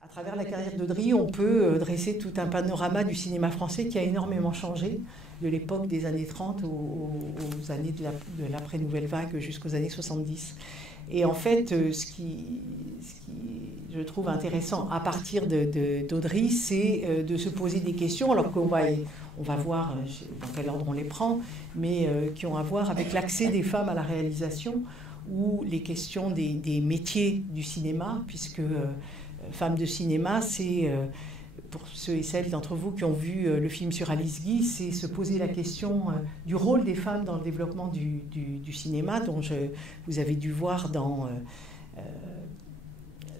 À travers la carrière d'Audry, on peut dresser tout un panorama du cinéma français qui a énormément changé de l'époque des années 30 aux années de l'après-Nouvelle Vague jusqu'aux années 70. Et en fait, ce qui je trouve intéressant à partir d'Audry, c'est de se poser des questions, alors qu'on va voir dans quel ordre on les prend, mais qui ont à voir avec l'accès des femmes à la réalisation ou les questions des métiers du cinéma, puisque Femmes de cinéma, c'est, pour ceux et celles d'entre vous qui ont vu le film sur Alice Guy, c'est se poser la question du rôle des femmes dans le développement du cinéma, dont vous avez dû voir dans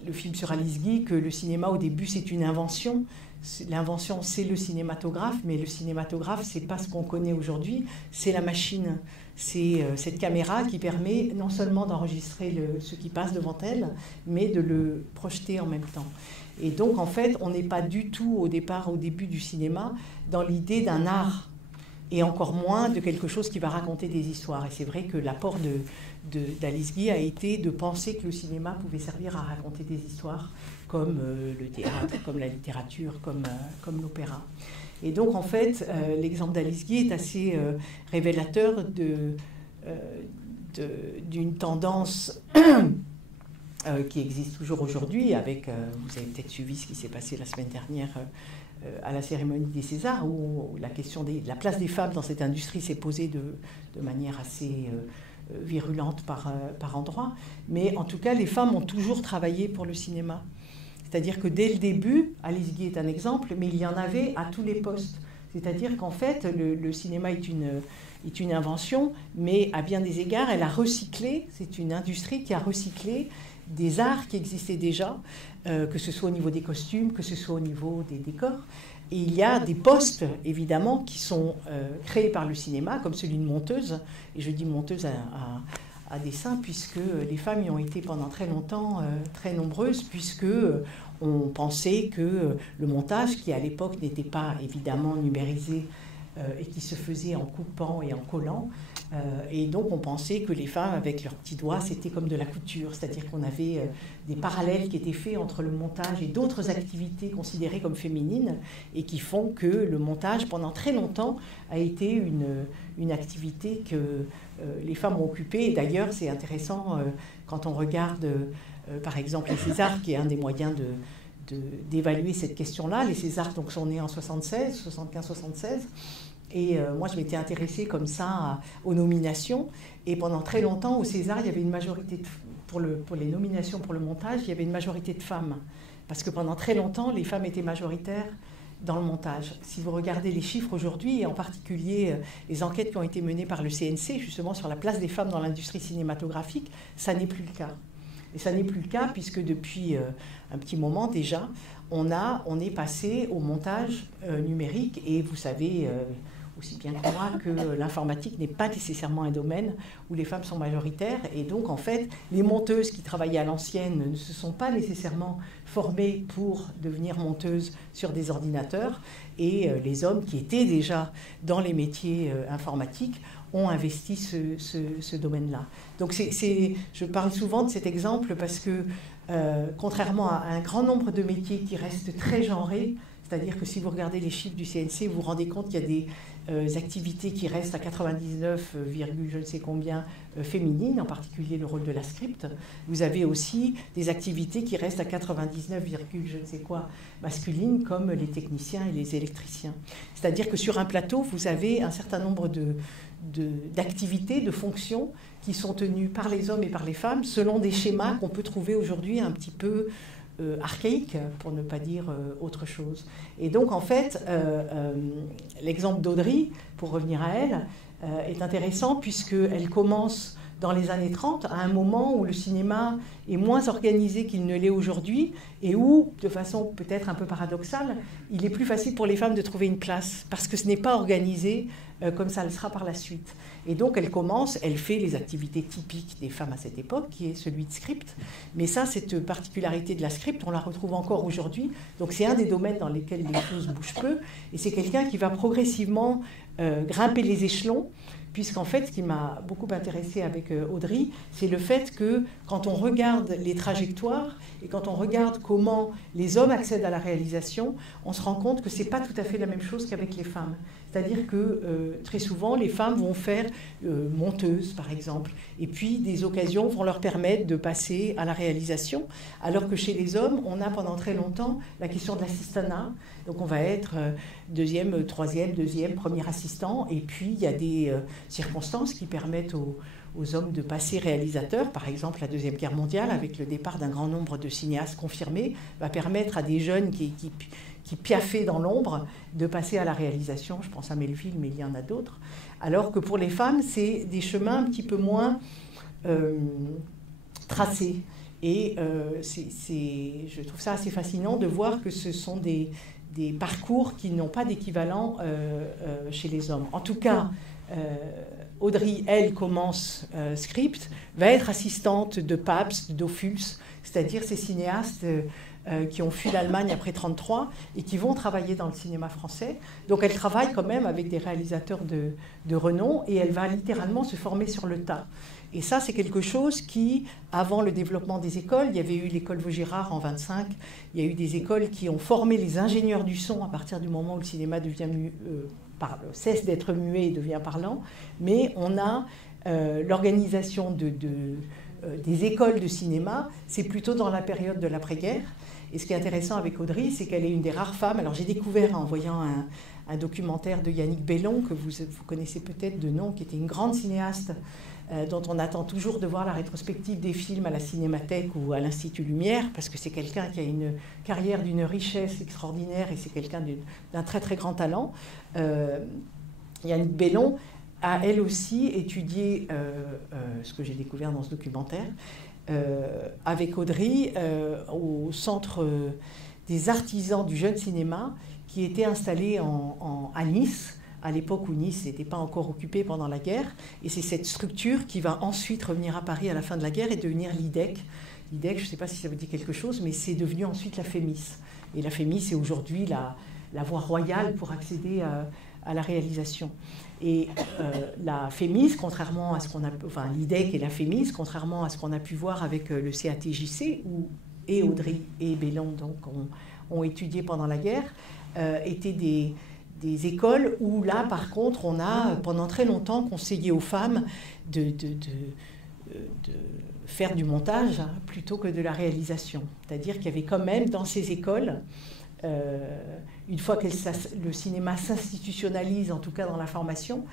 le film sur Alice Guy que le cinéma, au début, c'est une invention. L'invention, c'est le cinématographe, mais le cinématographe, c'est pas ce qu'on connaît aujourd'hui, c'est la machine. C'est cette caméra qui permet non seulement d'enregistrer ce qui passe devant elle, mais de le projeter en même temps. Et donc, en fait, on n'est pas du tout, au début du cinéma, dans l'idée d'un art, et encore moins de quelque chose qui va raconter des histoires. Et c'est vrai que l'apport d'Alice Guy a été de penser que le cinéma pouvait servir à raconter des histoires, comme le théâtre, comme la littérature, comme l'opéra. Et donc, en fait, l'exemple d'Alice Guy est assez révélateur d'une tendance qui existe toujours aujourd'hui, avec, vous avez peut-être suivi ce qui s'est passé la semaine dernière à la cérémonie des Césars, où la question de la place des femmes dans cette industrie s'est posée de manière assez virulente par endroits. Mais en tout cas, les femmes ont toujours travaillé pour le cinéma. C'est-à-dire que dès le début, Alice Guy est un exemple, mais il y en avait à tous les postes. C'est-à-dire qu'en fait, le cinéma est une invention, mais à bien des égards, elle a recyclé, c'est une industrie qui a recyclé des arts qui existaient déjà, que ce soit au niveau des costumes, que ce soit au niveau des décors. Et il y a des postes, évidemment, qui sont créés par le cinéma, comme celui de monteuse, et je dis monteuse à dessein, puisque les femmes y ont été pendant très longtemps très nombreuses, puisque on pensait que le montage, qui à l'époque n'était pas évidemment numérisé et qui se faisait en coupant et en collant, et donc on pensait que les femmes, avec leurs petits doigts, c'était comme de la couture, c'est-à-dire qu'on avait des parallèles qui étaient faits entre le montage et d'autres activités considérées comme féminines, et qui font que le montage, pendant très longtemps, a été une activité que les femmes ont occupée. Et d'ailleurs, c'est intéressant quand on regarde, par exemple, les Césars, qui est un des moyens d'évaluer cette question-là. Les Césars donc, sont nés en 75-76. Et moi, je m'étais intéressée comme ça aux nominations. Et pendant très longtemps, au César, il y avait une majorité, pour les nominations pour le montage, il y avait une majorité de femmes. Parce que pendant très longtemps, les femmes étaient majoritaires dans le montage. Si vous regardez les chiffres aujourd'hui, et en particulier les enquêtes qui ont été menées par le CNC, justement sur la place des femmes dans l'industrie cinématographique, ça n'est plus le cas. Et ça n'est plus le cas puisque depuis un petit moment déjà, on est passé au montage numérique, et vous savez aussi bien que moi que l'informatique n'est pas nécessairement un domaine où les femmes sont majoritaires, et donc en fait les monteuses qui travaillaient à l'ancienne ne se sont pas nécessairement formées pour devenir monteuses sur des ordinateurs, et les hommes qui étaient déjà dans les métiers informatiques ont investi ce domaine-là. Donc je parle souvent de cet exemple parce que contrairement à un grand nombre de métiers qui restent très genrés, c'est-à-dire que si vous regardez les chiffres du CNC, vous vous rendez compte qu'il y a des activités qui restent à 99, je ne sais combien féminines, en particulier le rôle de la script. Vous avez aussi des activités qui restent à 99, je ne sais quoi masculines, comme les techniciens et les électriciens. C'est-à-dire que sur un plateau, vous avez un certain nombre d'activités, de fonctions qui sont tenues par les hommes et par les femmes selon des schémas qu'on peut trouver aujourd'hui un petit peu archaïque, pour ne pas dire autre chose. Et donc, en fait, l'exemple d'Audry, pour revenir à elle, est intéressant puisqu'elle commence dans les années 30, à un moment où le cinéma est moins organisé qu'il ne l'est aujourd'hui, et où, de façon peut-être un peu paradoxale, il est plus facile pour les femmes de trouver une place, parce que ce n'est pas organisé comme ça le sera par la suite. Et donc elle fait les activités typiques des femmes à cette époque, qui est celui de script. Mais ça, cette particularité de la script, on la retrouve encore aujourd'hui. Donc c'est un des domaines dans lesquels les choses bougent peu, et c'est quelqu'un qui va progressivement grimper les échelons, puisqu'en fait, ce qui m'a beaucoup intéressée avec avec Audrey, c'est le fait que quand on regarde les trajectoires et quand on regarde comment les hommes accèdent à la réalisation, on se rend compte que ce n'est pas tout à fait la même chose qu'avec les femmes. C'est-à-dire que très souvent, les femmes vont faire monteuse, par exemple, et puis des occasions vont leur permettre de passer à la réalisation, alors que chez les hommes, on a pendant très longtemps la question de l'assistanat. Donc on va être deuxième, troisième, deuxième, premier assistant, et puis il y a des circonstances qui permettent aux hommes de passer réalisateurs. Par exemple, la Deuxième Guerre mondiale, avec le départ d'un grand nombre de cinéastes confirmés, va permettre à des jeunes qui piaffaient dans l'ombre de passer à la réalisation. Je pense à Melville, mais il y en a d'autres. Alors que pour les femmes, c'est des chemins un petit peu moins tracés. Et je trouve ça assez fascinant de voir que ce sont des parcours qui n'ont pas d'équivalent chez les hommes. En tout cas, Audrey, elle, commence Script, va être assistante de Pabst, d'Ophuls, c'est-à-dire ces cinéastes qui ont fui l'Allemagne après 1933 et qui vont travailler dans le cinéma français. Donc elle travaille quand même avec des réalisateurs de renom et elle va littéralement se former sur le tas. Et ça, c'est quelque chose qui, avant le développement des écoles, il y avait eu l'école Vaugirard en 1925, il y a eu des écoles qui ont formé les ingénieurs du son à partir du moment où le cinéma cesse d'être muet et devient parlant, mais on a l'organisation des écoles de cinéma, c'est plutôt dans la période de l'après-guerre. Et ce qui est intéressant avec Audrey, c'est qu'elle est une des rares femmes. Alors j'ai découvert en voyant un documentaire de Yannick Bellon, que vous connaissez peut-être de nom, qui était une grande cinéaste, dont on attend toujours de voir la rétrospective des films à la Cinémathèque ou à l'Institut Lumière, parce que c'est quelqu'un qui a une carrière d'une richesse extraordinaire et c'est quelqu'un d'un très très grand talent. Yannick Bellon a elle aussi étudié ce que j'ai découvert dans ce documentaire, avec Audrey au Centre des artisans du jeune cinéma qui était installé à Nice, à l'époque où Nice n'était pas encore occupée pendant la guerre. Et c'est cette structure qui va ensuite revenir à Paris à la fin de la guerre et devenir l'IDEC. L'IDEC, je ne sais pas si ça vous dit quelque chose, mais c'est devenu ensuite la FEMIS. Et la FEMIS est aujourd'hui la voie royale pour accéder à la réalisation. Et la FEMIS, contrairement à ce qu'on a... Enfin, l'IDEC et la FEMIS, contrairement à ce qu'on a pu voir avec le CATJC, où et Audrey et Bellon donc, ont étudié pendant la guerre, étaient des écoles où là, par contre, on a pendant très longtemps conseillé aux femmes de faire du montage plutôt que de la réalisation. C'est-à-dire qu'il y avait quand même dans ces écoles, une fois que le cinéma s'institutionnalise, en tout cas dans la formation,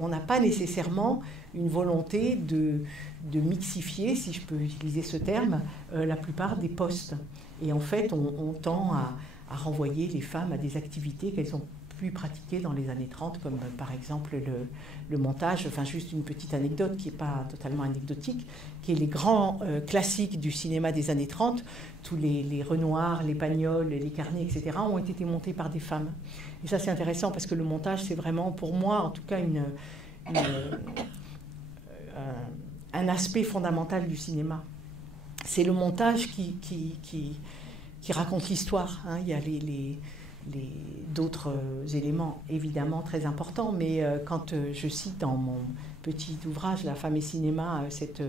on n'a pas nécessairement une volonté de mixifier, si je peux utiliser ce terme, la plupart des postes. Et en fait, on tend à renvoyer les femmes à des activités qu'elles ont pu pratiquer dans les années 30, comme par exemple le montage. Enfin, juste une petite anecdote qui n'est pas totalement anecdotique, qui est les grands classiques du cinéma des années 30, tous les Renoir, les Pagnol, les Carnet, etc., ont été montés par des femmes. Et ça, c'est intéressant parce que le montage, c'est vraiment, pour moi, en tout cas, un aspect fondamental du cinéma. C'est le montage qui raconte l'histoire. Hein. Il y a d'autres éléments évidemment très importants, mais quand je cite dans mon petit ouvrage La femme et cinéma cette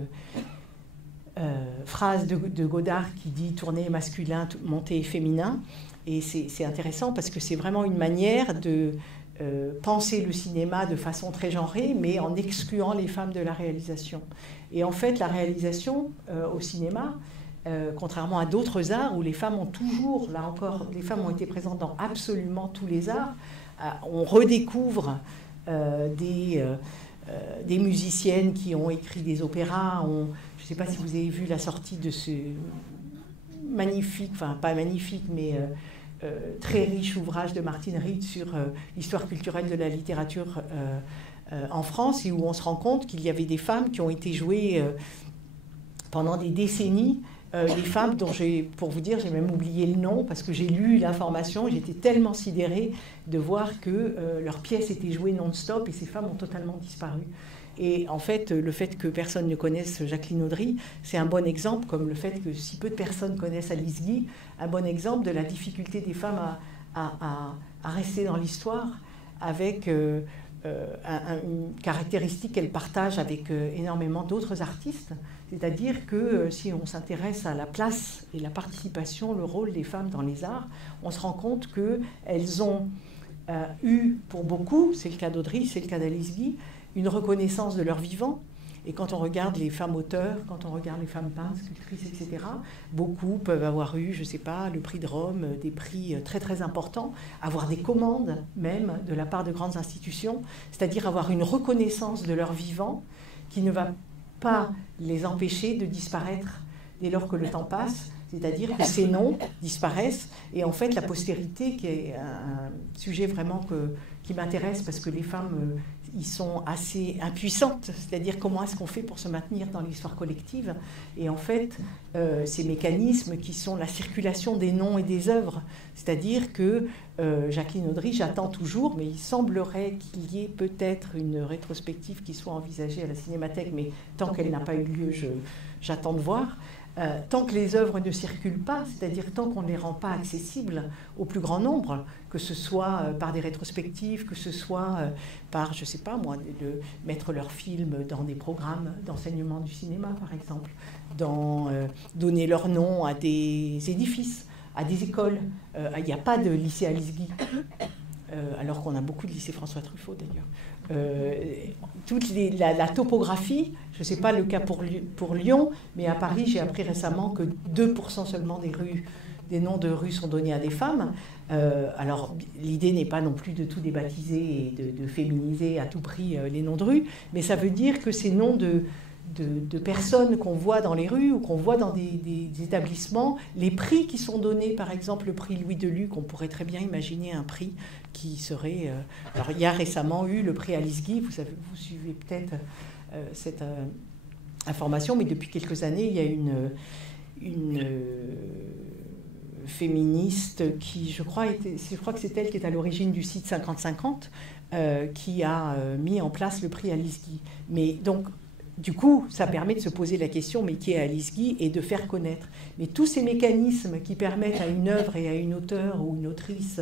phrase de Godard qui dit tourner masculin, monter féminin, et c'est intéressant parce que c'est vraiment une manière de penser le cinéma de façon très genrée, mais en excluant les femmes de la réalisation. Et en fait, la réalisation au cinéma, contrairement à d'autres arts où les femmes ont toujours, là encore, les femmes ont été présentes dans absolument tous les arts, on redécouvre des musiciennes qui ont écrit des opéras. Je ne sais pas si vous avez vu la sortie de ce magnifique, enfin pas magnifique, mais très riche ouvrage de Martine Reed sur l'histoire culturelle de la littérature en France, et où on se rend compte qu'il y avait des femmes qui ont été jouées pendant des décennies. Les femmes dont pour vous dire, j'ai même oublié le nom parce que j'ai lu l'information, j'étais tellement sidérée de voir que leurs pièces étaient jouées non-stop et ces femmes ont totalement disparu. Et en fait, le fait que personne ne connaisse Jacqueline Audry, c'est un bon exemple, comme le fait que si peu de personnes connaissent Alice Guy, un bon exemple de la difficulté des femmes à rester dans l'histoire avec une caractéristique qu'elle partage avec énormément d'autres artistes, c'est-à-dire que si on s'intéresse à la place et la participation, le rôle des femmes dans les arts, on se rend compte qu'elles ont eu, pour beaucoup, c'est le cas d'Audrey, c'est le cas d'Alice Guy, une reconnaissance de leur vivant. Et quand on regarde les femmes auteurs, quand on regarde les femmes peintres, sculptrices, etc., beaucoup peuvent avoir eu, je ne sais pas, le prix de Rome, des prix très très importants, avoir des commandes même de la part de grandes institutions, c'est-à-dire avoir une reconnaissance de leur vivant qui ne va pas les empêcher de disparaître dès lors que le temps passe, c'est-à-dire que ces noms disparaissent. Et en fait, la postérité, qui est un sujet vraiment qui m'intéresse, parce que les femmes ils sont assez impuissantes, c'est-à-dire comment est-ce qu'on fait pour se maintenir dans l'histoire collective. Et en fait, ces mécanismes qui sont la circulation des noms et des œuvres, c'est-à-dire que Jacqueline Audry, j'attends toujours, mais il semblerait qu'il y ait peut-être une rétrospective qui soit envisagée à la Cinémathèque, mais tant qu'elle n'a pas eu lieu, j'attends de voir. Tant que les œuvres ne circulent pas, c'est-à-dire tant qu'on ne les rend pas accessibles au plus grand nombre, que ce soit par des rétrospectives, que ce soit par, je ne sais pas moi, de mettre leurs films dans des programmes d'enseignement du cinéma, par exemple, donner leur nom à des édifices, à des écoles. Il n'y a pas de lycée Alice Guy, alors qu'on a beaucoup de lycées François Truffaut, d'ailleurs. La topographie, je ne sais pas le cas pour Lyon, mais à Paris, j'ai appris récemment que 2% seulement des noms de rues sont donnés à des femmes. Alors, l'idée n'est pas non plus de tout débaptiser et de féminiser à tout prix les noms de rues, mais ça veut dire que ces noms de personnes qu'on voit dans les rues ou qu'on voit dans des établissements, les prix qui sont donnés, par exemple le prix Louis Deluc, on pourrait très bien imaginer un prix qui serait... alors il y a récemment eu le prix Alice Guy, vous suivez peut-être cette information, mais depuis quelques années, il y a une féministe qui, je crois que c'est elle qui est à l'origine du site 50-50, qui a mis en place le prix Alice Guy. Mais donc, du coup, ça permet de se poser la question, mais qui est Alice Guy, et de faire connaître. Mais tous ces mécanismes qui permettent à une œuvre et à une auteure ou une autrice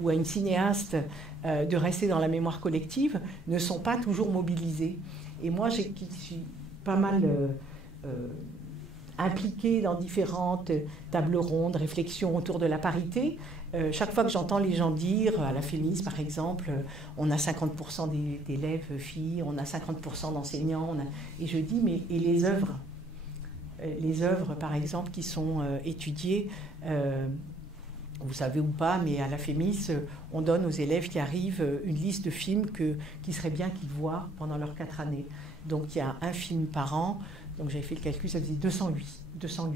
ou à une cinéaste de rester dans la mémoire collective ne sont pas toujours mobilisés. Et moi, qui suis pas mal impliquée dans différentes tables rondes, réflexions autour de la parité, chaque fois que j'entends les gens dire, à la Fémis par exemple, on a 50% d'élèves filles, on a 50% d'enseignants, et je dis, mais et les œuvres par exemple, qui sont étudiées, vous savez ou pas, mais à la Fémis, on donne aux élèves qui arrivent une liste de films qui serait bien qu'ils voient pendant leurs 4 années. Donc il y a un film par an. Donc j'avais fait le calcul, ça faisait 208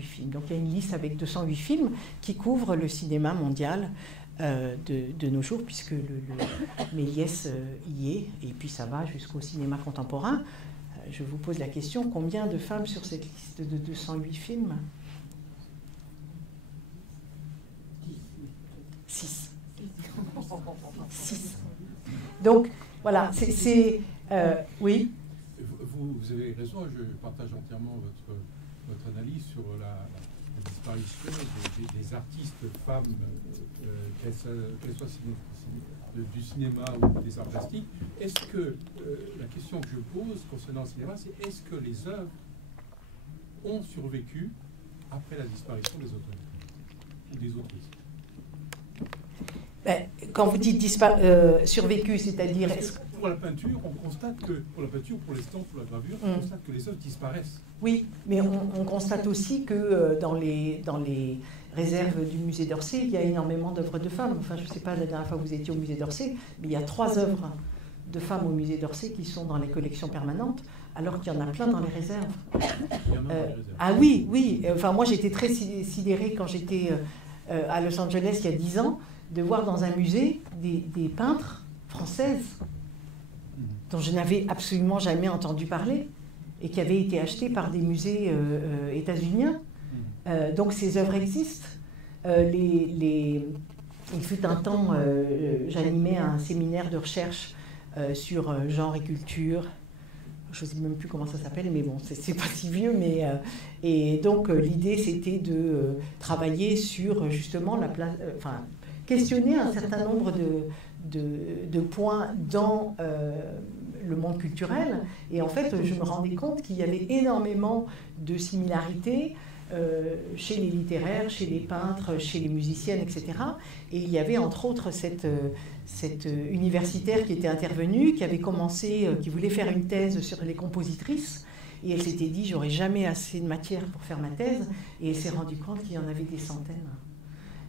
films. Donc il y a une liste avec 208 films qui couvrent le cinéma mondial de nos jours, puisque Méliès y est, et puis ça va jusqu'au cinéma contemporain. Je vous pose la question, combien de femmes sur cette liste de 208 films ? 6. 6. Donc voilà, c'est oui. Vous avez raison, je partage entièrement votre analyse sur la disparition des artistes femmes, qu'elles soient du cinéma ou des arts plastiques. Est-ce que, la question que je pose concernant le cinéma, c'est est-ce que les œuvres ont survécu après la disparition des auteurs ou des autrices ? Quand vous dites survécu, c'est-à-dire... Pour la peinture, on constate que, pour la peinture, pour l'estampe, pour la gravure, on constate que les œuvres disparaissent. Oui, mais on constate aussi que dans les réserves du musée d'Orsay, il y a énormément d'œuvres de femmes. Enfin, je ne sais pas, la dernière fois que vous étiez au musée d'Orsay, mais il y a 3 œuvres de femmes au musée d'Orsay qui sont dans les collections permanentes, alors qu'il y en a plein dans les réserves. Ah oui, oui. Enfin, moi, j'étais très sidérée quand j'étais à Los Angeles il y a 10 ans, de voir dans un musée des peintres françaises dont je n'avais absolument jamais entendu parler et qui avaient été achetées par des musées états-uniens. Donc ces œuvres existent. Il fut un temps, j'animais un séminaire de recherche sur genre et culture. Je ne sais même plus comment ça s'appelle, mais bon, c'est pas si vieux. Et donc l'idée, c'était de travailler sur justement la place... questionner un certain nombre de points dans le monde culturel. Et en fait, je me rendais compte qu'il y avait énormément de similarités chez les littéraires, chez les peintres, chez les musiciennes, etc. Et il y avait entre autres cette universitaire qui était intervenue, qui avait commencé, qui voulait faire une thèse sur les compositrices. Et elle s'était dit, j'aurais jamais assez de matière pour faire ma thèse. Et elle s'est rendue compte qu'il y en avait des centaines.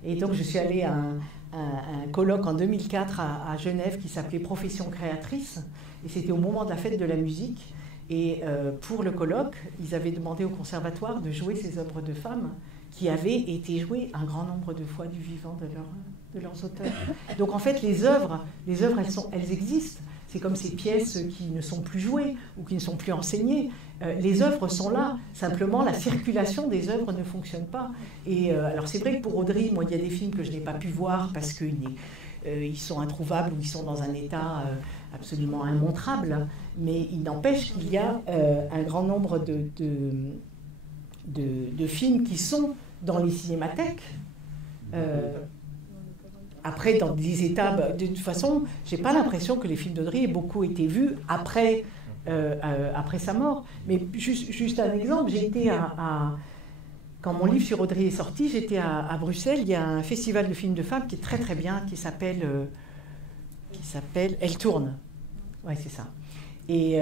Et donc, je suis allée à un colloque en 2004 à Genève qui s'appelait Profession créatrice. Et c'était au moment de la fête de la musique. Et pour le colloque, ils avaient demandé au conservatoire de jouer ces œuvres de femmes qui avaient été jouées un grand nombre de fois du vivant de leurs auteurs. Donc en fait, les œuvres elles existent. C'est comme ces pièces qui ne sont plus jouées ou qui ne sont plus enseignées. Les œuvres sont là. Simplement, la circulation des œuvres ne fonctionne pas. Et alors c'est vrai que pour Audrey, moi, il y a des films que je n'ai pas pu voir parce qu'ils sont introuvables ou ils sont dans un état absolument immontrable. Mais il n'empêche qu'il y a un grand nombre de films qui sont dans les cinémathèques. Après, dans des états... De toute façon, je n'ai pas l'impression que les films d'Audrey aient beaucoup été vus après sa mort. Mais juste un exemple, j'ai été quand mon livre sur Audrey est sorti, j'étais à Bruxelles. Il y a un festival de films de femmes qui est très très bien, qui s'appelle Elle tourne. Oui, c'est ça. Et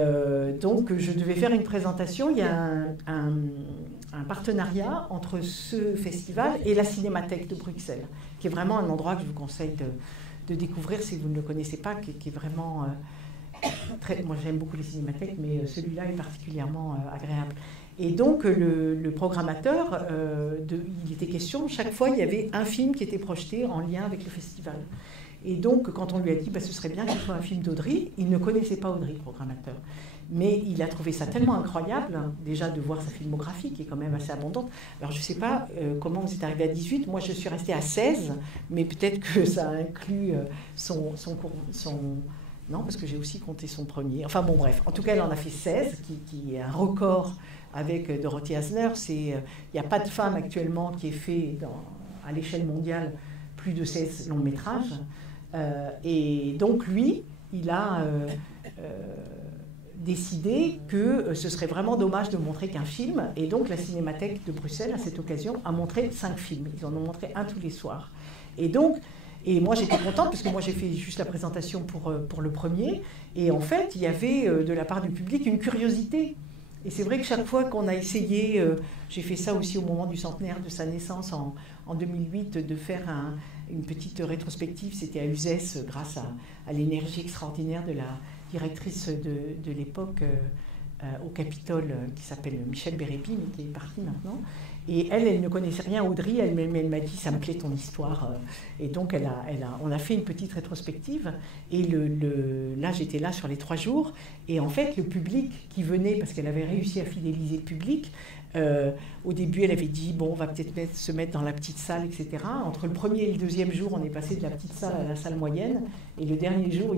donc, je devais faire une présentation. Il y a un partenariat entre ce festival et la Cinémathèque de Bruxelles, qui est vraiment un endroit que je vous conseille de découvrir si vous ne le connaissez pas, qui est vraiment très... Moi, j'aime beaucoup les cinémathèques, mais celui-là est particulièrement agréable. Et donc, le programmateur, il était question, chaque fois, il y avait un film qui était projeté en lien avec le festival. Et donc, quand on lui a dit ce serait bien que ce soit un film d'Audrey, il ne connaissait pas Audrey, le programmateur. Mais il a trouvé ça tellement incroyable, déjà de voir sa filmographie, qui est quand même assez abondante. Alors, je ne sais pas comment vous êtes arrivé à 18. Moi, je suis restée à 16, mais peut-être que ça inclut son... Non, parce que j'ai aussi compté son premier. Enfin, bon, bref. En tout cas, elle en a fait 16, qui est un record avec Dorothy Asner. Il n'y a pas de femme actuellement qui ait fait, à l'échelle mondiale, plus de 16 longs métrages. Et donc, lui, il a décidé que ce serait vraiment dommage de montrer qu'un film. Et donc, la Cinémathèque de Bruxelles, à cette occasion, a montré 5 films. Ils en ont montré un tous les soirs. Et moi, j'étais contente, parce que moi, j'ai fait juste la présentation pour le premier. Et en fait, il y avait, de la part du public, une curiosité. Et c'est vrai que chaque fois qu'on a essayé, j'ai fait ça aussi au moment du centenaire de sa naissance en 2008, de faire une petite rétrospective, c'était à Uzès, grâce à l'énergie extraordinaire de la directrice de l'époque au Capitole, qui s'appelle Michel Bérébi, mais qui est partie maintenant. Et elle ne connaissait rien à Audrey, elle m'a dit « ça me plaît ton histoire ». Et donc on a fait une petite rétrospective. Et là, j'étais là sur les 3 jours. Et en fait, le public qui venait, parce qu'elle avait réussi à fidéliser le public, au début, elle avait dit « bon, on va peut-être se mettre dans la petite salle, etc. » Entre le premier et le deuxième jour, on est passé de la petite salle à la salle moyenne. Et le dernier jour,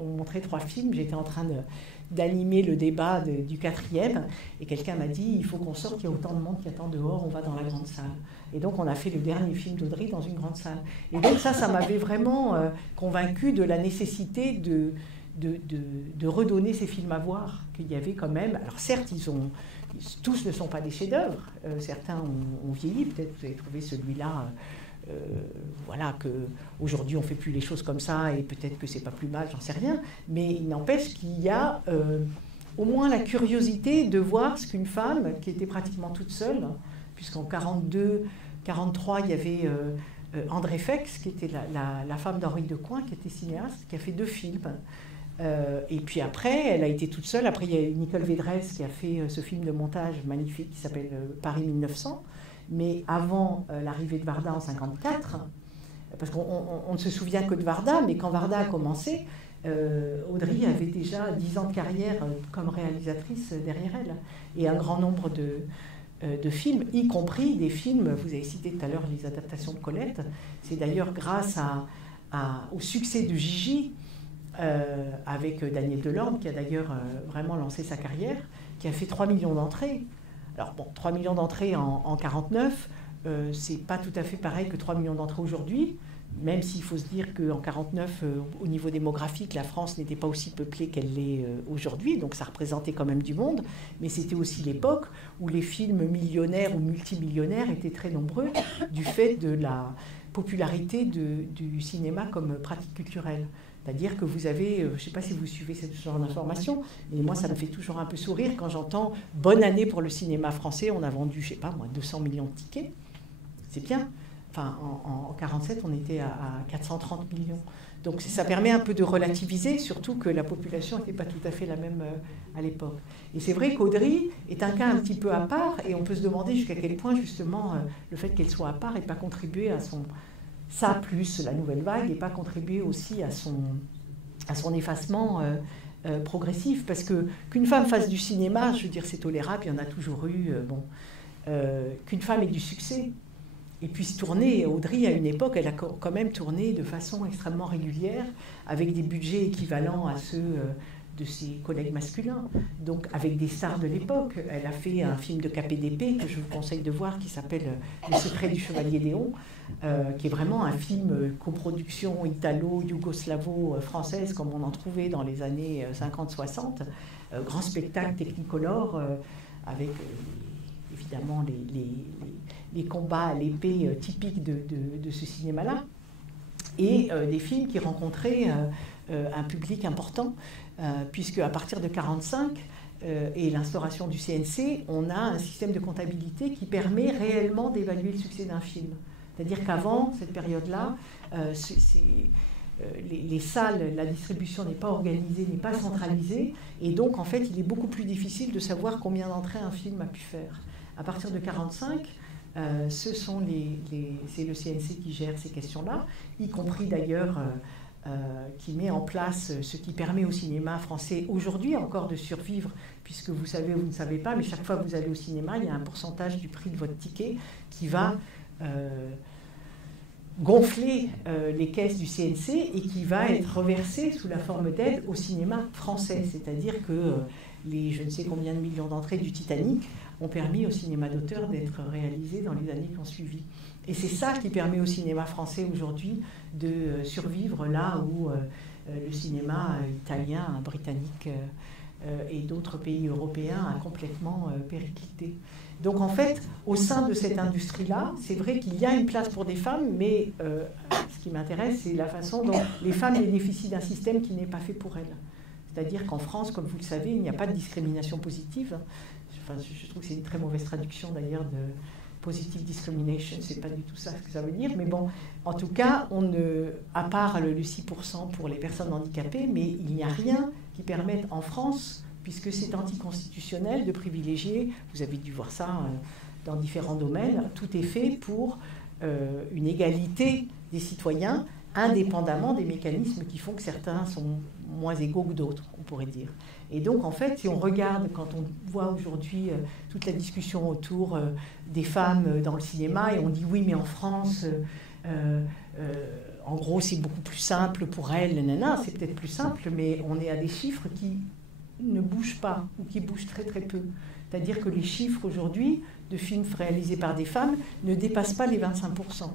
on montrait 3 films. J'étais en train d'animer le débat du 4e, et quelqu'un m'a dit il faut qu'on sorte, il y a autant de monde qui attend dehors, on va dans la grande salle. Et donc on a fait le dernier film d'Audrey dans une grande salle. Et donc ça m'avait vraiment convaincu de la nécessité de redonner ces films à voir, qu'il y avait quand même... Alors certes, tous ne sont pas des chefs-d'œuvre, certains ont vieilli, peut-être vous avez trouvé celui-là... voilà, qu'aujourd'hui on ne fait plus les choses comme ça et peut-être que c'est pas plus mal, j'en sais rien, mais il n'empêche qu'il y a au moins la curiosité de voir ce qu'une femme qui était pratiquement toute seule, puisqu'en 43 il y avait André Fex qui était la femme d'Henri Decoing, qui était cinéaste, qui a fait 2 films. Et puis après, elle a été toute seule. Après, il y a Nicole Védresse qui a fait ce film de montage magnifique qui s'appelle Paris 1900. Mais avant l'arrivée de Varda en 1954, parce qu'on ne se souvient que de Varda, mais quand Varda a commencé, Audrey avait déjà 10 ans de carrière comme réalisatrice derrière elle. Et un grand nombre de films, y compris des films, vous avez cité tout à l'heure les adaptations de Colette, c'est d'ailleurs grâce au succès de Gigi, avec Daniel Delorme, qui a d'ailleurs vraiment lancé sa carrière, qui a fait 3 millions d'entrées. Alors bon, 3 millions d'entrées en 1949, c'est pas tout à fait pareil que 3 millions d'entrées aujourd'hui, même s'il faut se dire qu'en 1949, au niveau démographique, la France n'était pas aussi peuplée qu'elle l'est aujourd'hui, donc ça représentait quand même du monde, mais c'était aussi l'époque où les films millionnaires ou multimillionnaires étaient très nombreux du fait de la popularité du cinéma comme pratique culturelle. C'est-à-dire que vous avez, je ne sais pas si vous suivez ce genre d'informations, mais moi ça me fait toujours un peu sourire quand j'entends « bonne année pour le cinéma français, on a vendu, je ne sais pas moi, 200 millions de tickets ». C'est bien. Enfin, en 1947, on était à 430 millions. Donc ça permet un peu de relativiser, surtout que la population n'était pas tout à fait la même à l'époque. Et c'est vrai qu'Audrey est un cas un petit peu à part, et on peut se demander jusqu'à quel point, justement, le fait qu'elle soit à part n'ait pas contribué à son... Ça, plus la nouvelle vague, n'ait pas contribué aussi à son effacement progressif. Parce qu'une femme fasse du cinéma, je veux dire, c'est tolérable, il y en a toujours eu. Qu'une femme ait du succès et puisse tourner. Audrey, à une époque, elle a quand même tourné de façon extrêmement régulière, avec des budgets équivalents à ceux de ses collègues masculins, donc avec des stars de l'époque. Elle a fait un film de KPDP que je vous conseille de voir, qui s'appelle Le secret du chevalier Léon, qui est vraiment un film coproduction italo-yougoslavo-française, comme on en trouvait dans les années 50-60, grand spectacle technicolore, avec évidemment les combats à l'épée typiques de ce cinéma-là, et des films qui rencontraient un public important, puisque à partir de 1945 et l'instauration du CNC, on a un système de comptabilité qui permet réellement d'évaluer le succès d'un film. C'est-à-dire qu'avant cette période-là, les salles, la distribution n'est pas organisée, n'est pas centralisée, et donc en fait il est beaucoup plus difficile de savoir combien d'entrées un film a pu faire. À partir de 1945, c'est le CNC qui gère ces questions-là, y compris d'ailleurs qui met en place ce qui permet au cinéma français aujourd'hui encore de survivre, puisque vous savez ou vous ne savez pas, mais chaque fois que vous allez au cinéma, il y a un pourcentage du prix de votre ticket qui va gonfler les caisses du CNC et qui va être reversé sous la forme d'aide au cinéma français. C'est-à-dire que les je ne sais combien de millions d'entrées du Titanic ont permis au cinéma d'auteur d'être réalisé dans les années qui ont suivi. Et c'est ça qui permet au cinéma français aujourd'hui de survivre là où le cinéma italien, britannique et d'autres pays européens a complètement périclité. Donc en fait, au sein de cette industrie-là, c'est vrai qu'il y a une place pour des femmes, mais ce qui m'intéresse, c'est la façon dont les femmes bénéficient d'un système qui n'est pas fait pour elles. C'est-à-dire qu'en France, comme vous le savez, il n'y a pas de discrimination positive. Enfin, je trouve que c'est une très mauvaise traduction d'ailleurs de positive discrimination, c'est pas du tout ça ce que ça veut dire, mais bon, en tout cas, à part le 6% pour les personnes handicapées, mais il n'y a rien qui permette en France, puisque c'est anticonstitutionnel, de privilégier, vous avez dû voir ça dans différents domaines, tout est fait pour une égalité des citoyens, indépendamment des mécanismes qui font que certains sont moins égaux que d'autres, on pourrait dire. Et donc, en fait, si on regarde, quand on voit aujourd'hui toute la discussion autour des femmes dans le cinéma, et on dit oui, mais en France, en gros, c'est beaucoup plus simple pour elles, nanana, c'est peut-être plus simple, mais on est à des chiffres qui ne bougent pas, ou qui bougent très très peu. C'est-à-dire que les chiffres aujourd'hui de films réalisés par des femmes ne dépassent pas les 25%.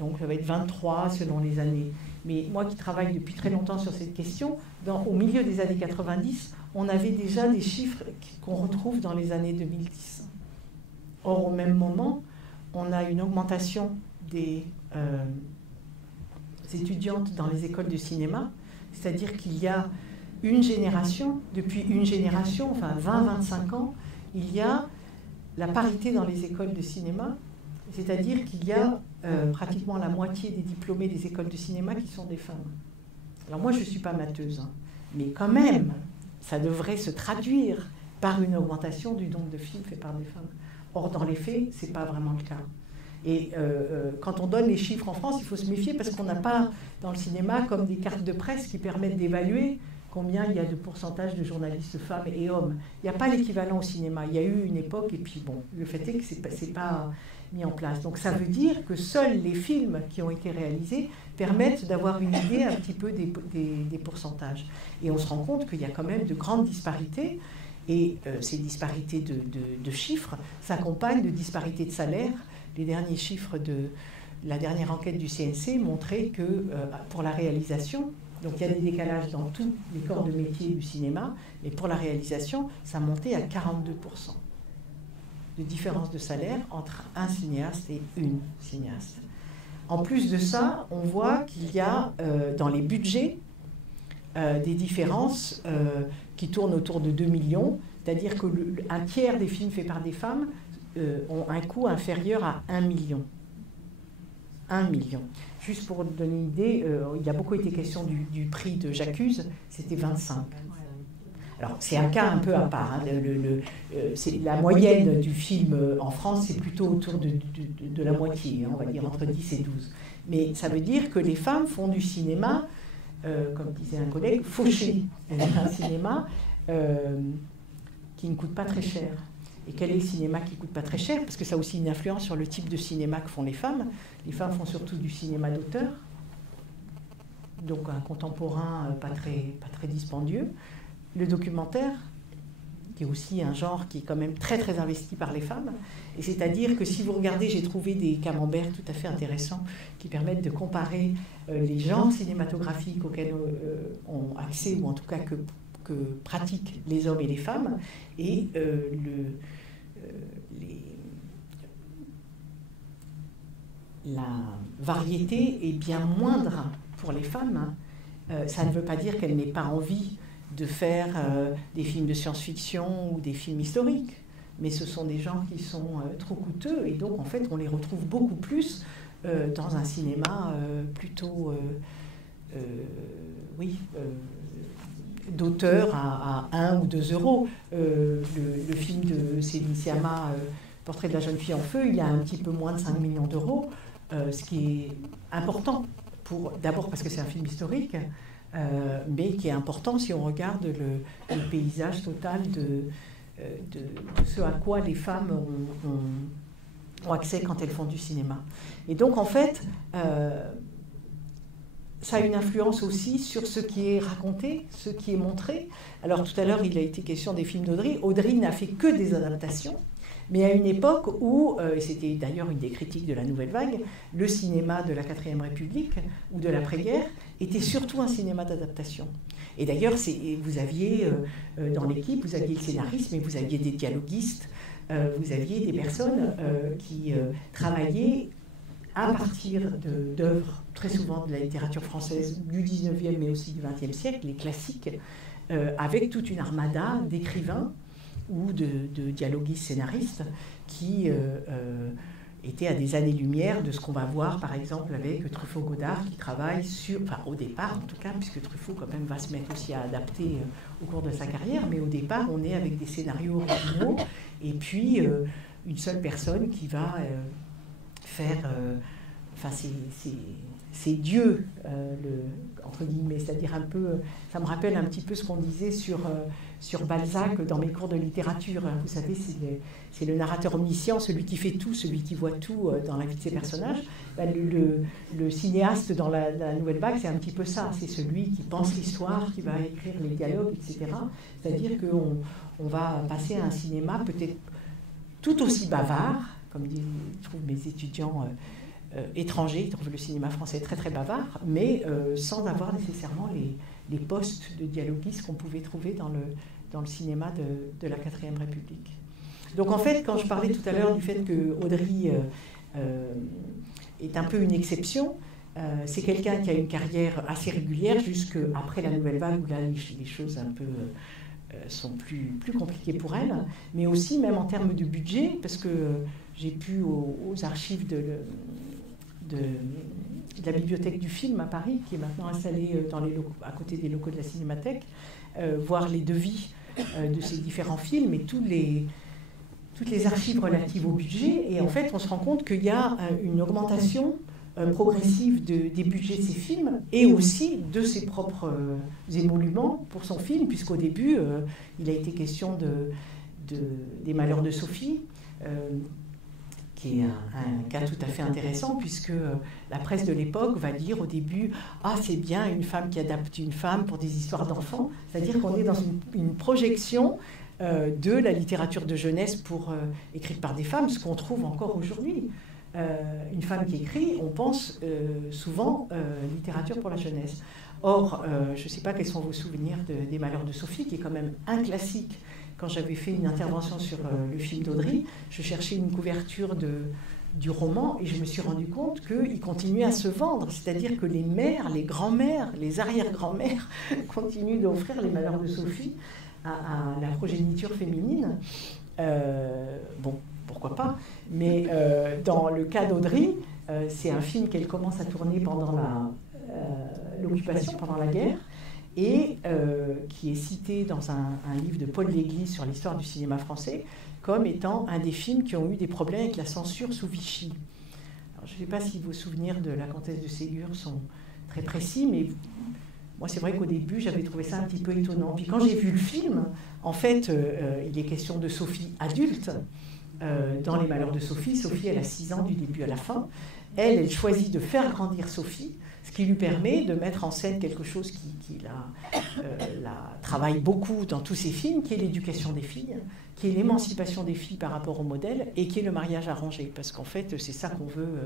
Donc ça va être 23 selon les années. Mais moi qui travaille depuis très longtemps sur cette question, au milieu des années 90, on avait déjà des chiffres qu'on retrouve dans les années 2010. Or, au même moment, on a une augmentation des étudiantes dans les écoles de cinéma, c'est-à-dire qu'il y a une génération, depuis une génération, enfin 20-25 ans, il y a la parité dans les écoles de cinéma, c'est-à-dire qu'il y a pratiquement la moitié des diplômés des écoles de cinéma qui sont des femmes. Alors moi, je ne suis pas mateuse, hein, mais quand même, ça devrait se traduire par une augmentation du nombre de films faits par des femmes. Or, dans les faits, ce n'est pas vraiment le cas. Et quand on donne les chiffres en France, il faut se méfier parce qu'on n'a pas dans le cinéma comme des cartes de presse qui permettent d'évaluer combien il y a de pourcentage de journalistes femmes et hommes. Il n'y a pas l'équivalent au cinéma. Il y a eu une époque, et puis bon, le fait est que ce n'est pas mis en place. Donc ça veut dire que seuls les films qui ont été réalisés permettent d'avoir une idée un petit peu des pourcentages. Et on se rend compte qu'il y a quand même de grandes disparités, et ces disparités de chiffres s'accompagnent de disparités de salaires. Les derniers chiffres la dernière enquête du CNC montrait que pour la réalisation, donc il y a des décalages dans tous les corps de métier du cinéma, mais pour la réalisation, ça montait à 42% de différence de salaire entre un cinéaste et une cinéaste. En plus de ça, on voit qu'il y a dans les budgets des différences qui tournent autour de 2 millions, c'est-à-dire qu'un tiers des films faits par des femmes ont un coût inférieur à 1 million. 1 million. Juste pour donner une idée, il a beaucoup été question du prix de J'accuse, c'était 25. Alors, c'est un cas un peu à part. Hein. La moyenne du film en France, c'est plutôt autour de la moitié, hein, on va dire entre 10 et 12. Mais ça veut dire que les femmes font du cinéma, comme disait un collègue, fauché. Un cinéma qui ne coûte pas très cher. Et quel est le cinéma qui ne coûte pas très cher? Parce que ça a aussi une influence sur le type de cinéma que font les femmes. Les femmes font surtout du cinéma d'auteur, donc un contemporain pas très dispendieux. Le documentaire, qui est aussi un genre qui est quand même très très investi par les femmes. Et c'est-à-dire que si vous regardez, j'ai trouvé des camemberts tout à fait intéressants qui permettent de comparer les genres cinématographiques auxquels ont accès, ou en tout cas que pratiquent les hommes et les femmes, et la variété est bien moindre pour les femmes. Ça ne veut pas dire qu'elles n'aient pas envie de faire des films de science-fiction ou des films historiques, mais ce sont des genres qui sont trop coûteux, et donc en fait on les retrouve beaucoup plus dans un cinéma plutôt d'auteur à 1 ou 2 euros. Le film de Céline Sciamma, Portrait de la jeune fille en feu, il a un petit peu moins de 5 millions d'euros, ce qui est important, d'abord parce que c'est un film historique, mais qui est important si on regarde le paysage total de ce à quoi les femmes ont accès quand elles font du cinéma. Et donc en fait, ça a une influence aussi sur ce qui est raconté, ce qui est montré. Alors tout à l'heure, il a été question des films d'Audry. Audry n'a fait que des adaptations, mais à une époque où, et c'était d'ailleurs une des critiques de la Nouvelle Vague, le cinéma de la 4e République ou de l'après-guerre était surtout un cinéma d'adaptation. Et d'ailleurs, vous aviez dans l'équipe, vous aviez le scénariste, mais vous aviez des dialoguistes, vous aviez des personnes qui travaillaient à partir d'œuvres très souvent de la littérature française du 19e mais aussi du 20e siècle, les classiques, avec toute une armada d'écrivains ou de dialoguistes scénaristes qui étaient à des années-lumière de ce qu'on va voir par exemple avec Truffaut-Godard qui travaille sur, enfin au départ en tout cas, puisque Truffaut quand même va se mettre aussi à adapter au cours de sa carrière, mais au départ on est avec des scénarios originaux et puis une seule personne qui va faire, enfin c'est Dieu, entre guillemets, c'est-à-dire un peu, ça me rappelle un petit peu ce qu'on disait sur Balzac dans mes cours de littérature. Vous savez, c'est le narrateur omniscient, celui qui fait tout, celui qui voit tout dans la vie de ses personnages. Le cinéaste dans la Nouvelle Vague, c'est un petit peu ça, c'est celui qui pense l'histoire, qui va écrire les dialogues, etc. C'est-à-dire qu'on va passer à un cinéma peut-être tout aussi bavard, comme disent, je trouve, mes étudiants étrangers, ils trouvent le cinéma français très très bavard, mais sans avoir nécessairement les postes de dialoguistes qu'on pouvait trouver dans le cinéma de la 4e République. Donc en fait, quand je parlais tout à l'heure du fait que Audry est un peu une exception, c'est quelqu'un qui a une carrière assez régulière jusqu'après la Nouvelle Vague, où là les choses un peu sont plus compliquées pour elle, mais aussi même en termes de budget, parce que j'ai pu aux archives de la bibliothèque du film à Paris, qui est maintenant installée à côté des locaux de la Cinémathèque, voir les devis de ces différents films et toutes les archives relatives au budget. Et en fait, on se rend compte qu'il y a une augmentation progressive des budgets de ces films et aussi de ses propres émoluments pour son film, puisqu'au début, il a été question des Malheurs de Sophie, qui est un cas tout à fait intéressant, puisque la presse de l'époque va dire au début « Ah, c'est bien une femme qui adapte une femme pour des histoires d'enfants », c'est-à-dire qu'on est dans une projection de la littérature de jeunesse écrite par des femmes, ce qu'on trouve encore aujourd'hui. une femme qui écrit, on pense souvent littérature pour la jeunesse. Or, je ne sais pas quels sont vos souvenirs des Malheurs de Sophie, qui est quand même un classique. Quand j'avais fait une intervention sur le film d'Audry, je cherchais une couverture du roman et je me suis rendu compte qu'il continuait à se vendre. C'est-à-dire que les mères, les grands-mères, les arrière-grands-mères continuent d'offrir les Malheurs de Sophie à la progéniture féminine. Bon, pourquoi pas. Mais dans le cas d'Audry, c'est un film qu'elle commence à tourner pendant l'occupation, pendant la guerre, et qui est cité dans un livre de Paul Léglise sur l'histoire du cinéma français comme étant un des films qui ont eu des problèmes avec la censure sous Vichy. Alors, je ne sais pas si vos souvenirs de la comtesse de Ségur sont très précis, mais moi c'est vrai qu'au début j'avais trouvé ça un petit peu étonnant. Puis quand j'ai vu le film, en fait il est question de Sophie adulte. Dans Les Malheurs de Sophie, Sophie elle a 6 ans du début à la fin. Elle choisit de faire grandir Sophie, ce qui lui permet de mettre en scène quelque chose qui la travaille beaucoup dans tous ses films, qui est l'éducation des filles, qui est l'émancipation des filles par rapport au modèle, et qui est le mariage arrangé, parce qu'en fait, c'est ça qu'on veut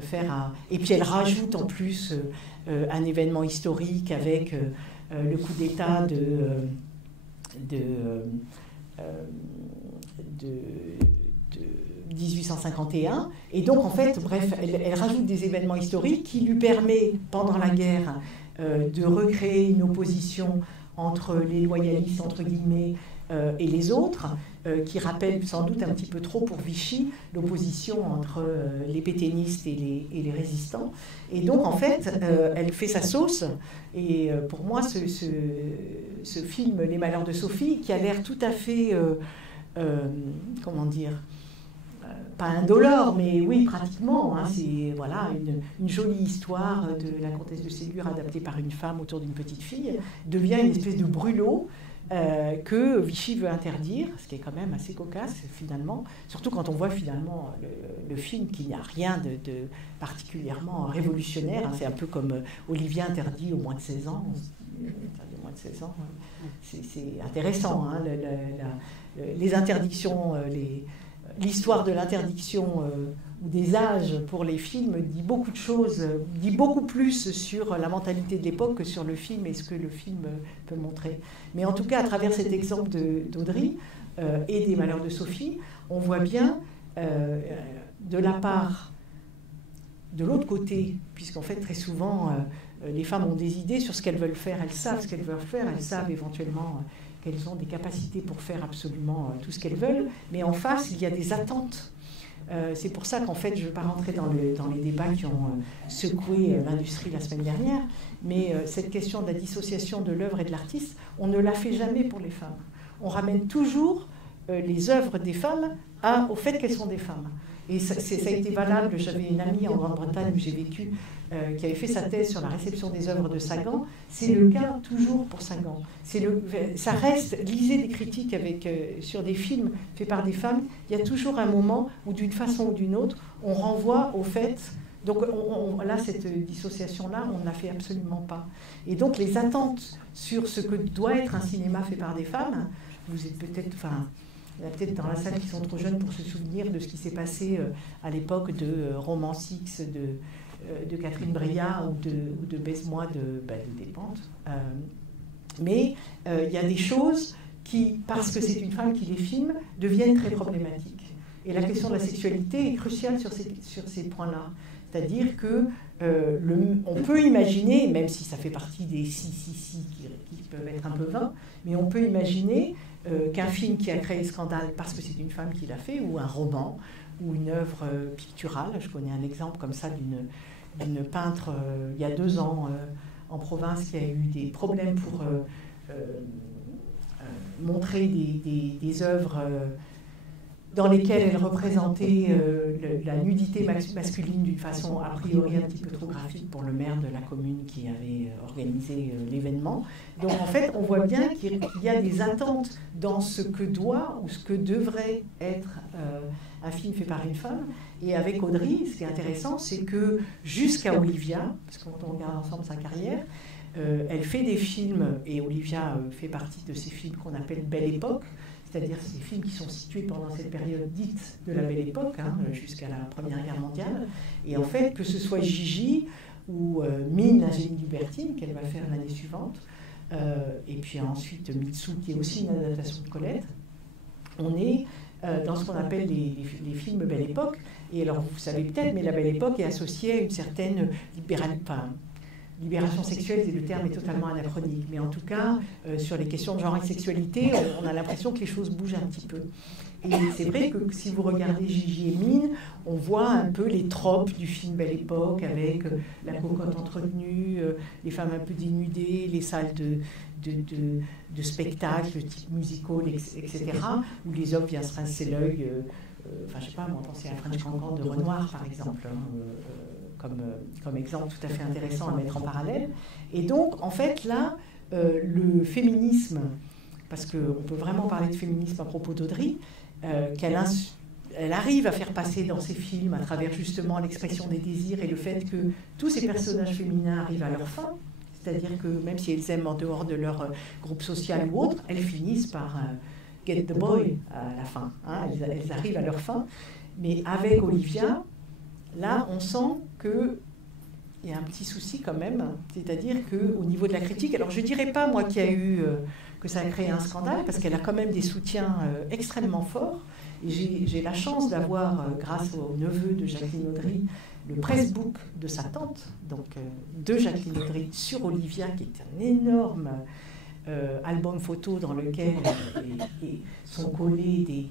faire. Et puis elle rajoute en plus un événement historique avec le coup d'État de 1851, et donc en fait, bref, elle rajoute des événements historiques qui lui permet, pendant la guerre, de recréer une opposition entre les loyalistes, entre guillemets, et les autres, qui rappelle sans doute un petit peu trop pour Vichy l'opposition entre les pétainistes et les résistants. Et donc en fait, elle fait sa sauce, et pour moi, ce film, Les Malheurs de Sophie, qui a l'air tout à fait, comment dire, pas indolore, mais oui, pratiquement. Hein, c'est voilà, une jolie histoire de la comtesse de Ségur adaptée par une femme autour d'une petite fille, devient une espèce de brûlot que Vichy veut interdire, ce qui est quand même assez cocasse finalement, surtout quand on voit finalement le film qui n'a rien de particulièrement révolutionnaire. Hein, c'est un peu comme Olivier interdit au moins de 16 ans. Moins de 16 ans, c'est intéressant. Hein, les interdictions, l'histoire de l'interdiction ou des âges pour les films dit beaucoup de choses, dit beaucoup plus sur la mentalité de l'époque que sur le film et ce que le film peut montrer. Mais en tout cas, à travers cet exemple d'Audry et des Malheurs de Sophie, on voit bien de la part, de l'autre côté, puisqu'en fait très souvent les femmes ont des idées sur ce qu'elles veulent faire, elles savent ce qu'elles veulent faire, elles savent éventuellement qu'elles ont des capacités pour faire absolument tout ce qu'elles veulent, mais en face, il y a des attentes. C'est pour ça qu'en fait, je ne vais pas rentrer dans les débats qui ont secoué l'industrie la semaine dernière, mais cette question de la dissociation de l'œuvre et de l'artiste, on ne la fait jamais pour les femmes. On ramène toujours les œuvres des femmes au fait qu'elles sont des femmes. Et ça a été valable. J'avais une amie en Grande-Bretagne où j'ai vécu qui avait fait sa thèse sur la réception des œuvres de Sagan. C'est le cas toujours pour Sagan. Ça reste, lisez des critiques sur des films faits par des femmes, il y a toujours un moment où d'une façon ou d'une autre, on renvoie au fait. Donc là, cette dissociation-là, on ne la fait absolument pas. Et donc les attentes sur ce que doit être un cinéma fait par des femmes, vous êtes peut-être... Il y en a peut-être dans la salle qui sont trop jeunes pour se souvenir de ce qui s'est passé à l'époque de Romance X de Catherine Breillat ou de Baise-moi de Despentes. Mais il y a des choses qui, parce que c'est une femme qui les filme, deviennent très problématiques. Et la question de la sexualité est cruciale sur ces points-là. C'est-à-dire qu'on peut imaginer, même si ça fait partie des si qui peuvent être un peu vains, mais on peut imaginer qu'un film qui a créé scandale parce que c'est une femme qui l'a fait, ou un roman, ou une œuvre picturale. Je connais un exemple comme ça d'une peintre il y a 2 ans en province qui a eu des problèmes pour montrer des œuvres dans lesquelles elle représentait la nudité masculine d'une façon a priori un petit peu trop graphique pour le maire de la commune qui avait organisé l'événement. Donc en fait, on voit bien qu'il y a des attentes dans ce que doit ou ce que devrait être un film fait par une femme. Et avec Audry, ce qui est intéressant, c'est que jusqu'à Olivia, parce que quand on regarde ensemble sa carrière, elle fait des films, et Olivia fait partie de ces films qu'on appelle Belle Époque, c'est-à-dire des films qui sont situés pendant cette période dite de la Belle Époque, hein, jusqu'à la Première Guerre mondiale. Et en fait, que ce soit Gigi ou Mine, la génie libertine, qu'elle va faire l'année suivante, et puis ensuite Mitsu, qui est aussi une adaptation de Colette, on est dans ce qu'on appelle les films Belle Époque. Et alors, vous savez peut-être, mais la Belle Époque est associée à une certaine libération sexuelle, et le terme est totalement anachronique. Mais en tout cas, sur les questions de genre et de sexualité, on a l'impression que les choses bougent un petit peu. Et c'est vrai que si vous regardez Gigi et Mine, on voit un peu les tropes du film Belle Époque, avec la cocotte entretenue, les femmes un peu dénudées, les salles de spectacles, type musical, etc., où les hommes viennent se rincer l'œil. Enfin, je sais pas, moi, pensez à French Cancan de Renoir, par exemple, comme exemple tout à fait intéressant à mettre en parallèle. Et donc, en fait, là, le féminisme, parce qu'on peut vraiment parler de féminisme à propos d'Audrey, elle arrive à faire passer dans ses films, à travers justement l'expression des désirs et le fait que tous ces personnages féminins arrivent à leur fin, c'est-à-dire que même si elles aiment en dehors de leur groupe social ou autre, elles finissent par get the boy à la fin. Hein, elles arrivent à leur fin. Mais avec Olivia, là, on sent qu'il y a un petit souci quand même, c'est-à-dire qu'au niveau de la critique, alors je ne dirais pas, moi, qu'il y a eu, que ça a créé un scandale, parce qu'elle a quand même des soutiens extrêmement forts. Et j'ai la chance d'avoir, grâce au neveu de Jacqueline Audry, le pressbook de sa tante, donc de Jacqueline Audry, sur Olivia, qui est un énorme album photo dans lequel sont collés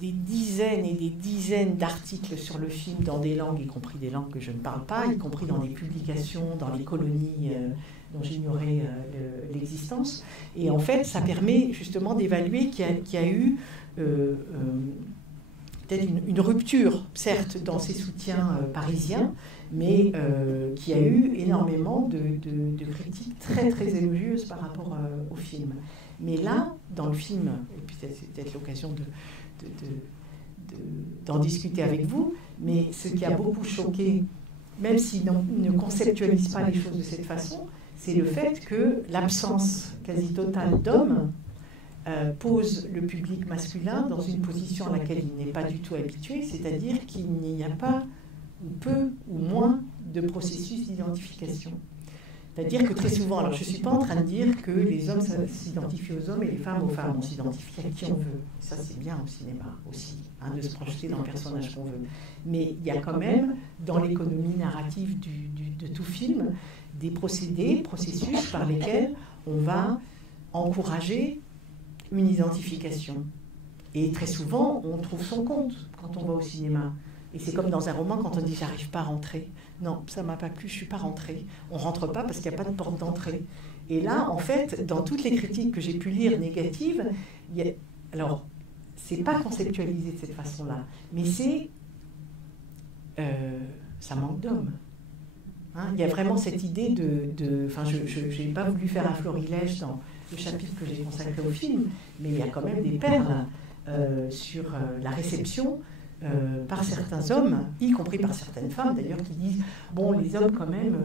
des dizaines et des dizaines d'articles sur le film dans des langues, y compris des langues que je ne parle pas, y compris dans des publications, dans les colonies dont j'ignorais l'existence. Et en fait, ça permet justement d'évaluer qu'il y a eu peut-être une rupture, certes, dans ces soutiens parisiens, mais qui a eu énormément de critiques très, très élogieuses par rapport au film. Mais là, dans le film, et puis c'est peut-être l'occasion d'en discuter avec vous, mais ce qui a beaucoup choqué, même s'ils ne conceptualisent pas les choses de cette façon, c'est le fait que l'absence quasi totale d'hommes pose le public masculin dans une position à laquelle il n'est pas du tout habitué, c'est-à-dire qu'il n'y a pas, ou peu, ou moins, de processus d'identification. C'est-à-dire que très souvent, alors je ne suis pas en train de dire que les hommes s'identifient aux hommes et les femmes aux femmes, on s'identifie à qui on veut. Ça, c'est bien au cinéma aussi, hein, de se projeter dans le personnage qu'on veut. Mais il y a quand même, dans l'économie narrative de tout film, des processus par lesquels on va encourager une identification. Et très souvent, on trouve son compte quand on va au cinéma. Et c'est comme dans un roman quand on dit « j'arrive pas à rentrer ». Non, ça m'a pas plu, je suis pas rentrée. On rentre pas parce qu'il n'y a pas de porte d'entrée. Et là, en fait, dans toutes les critiques que j'ai pu lire négatives, alors, c'est pas conceptualisé de cette façon-là, mais c'est... ça manque d'hommes. Hein, il y a vraiment cette idée enfin, je n'ai pas voulu faire un florilège dans le chapitre que j'ai consacré au film, mais il y a quand même des perles sur la réception par certains hommes, y compris par certaines femmes d'ailleurs, qui disent « bon, les hommes quand même,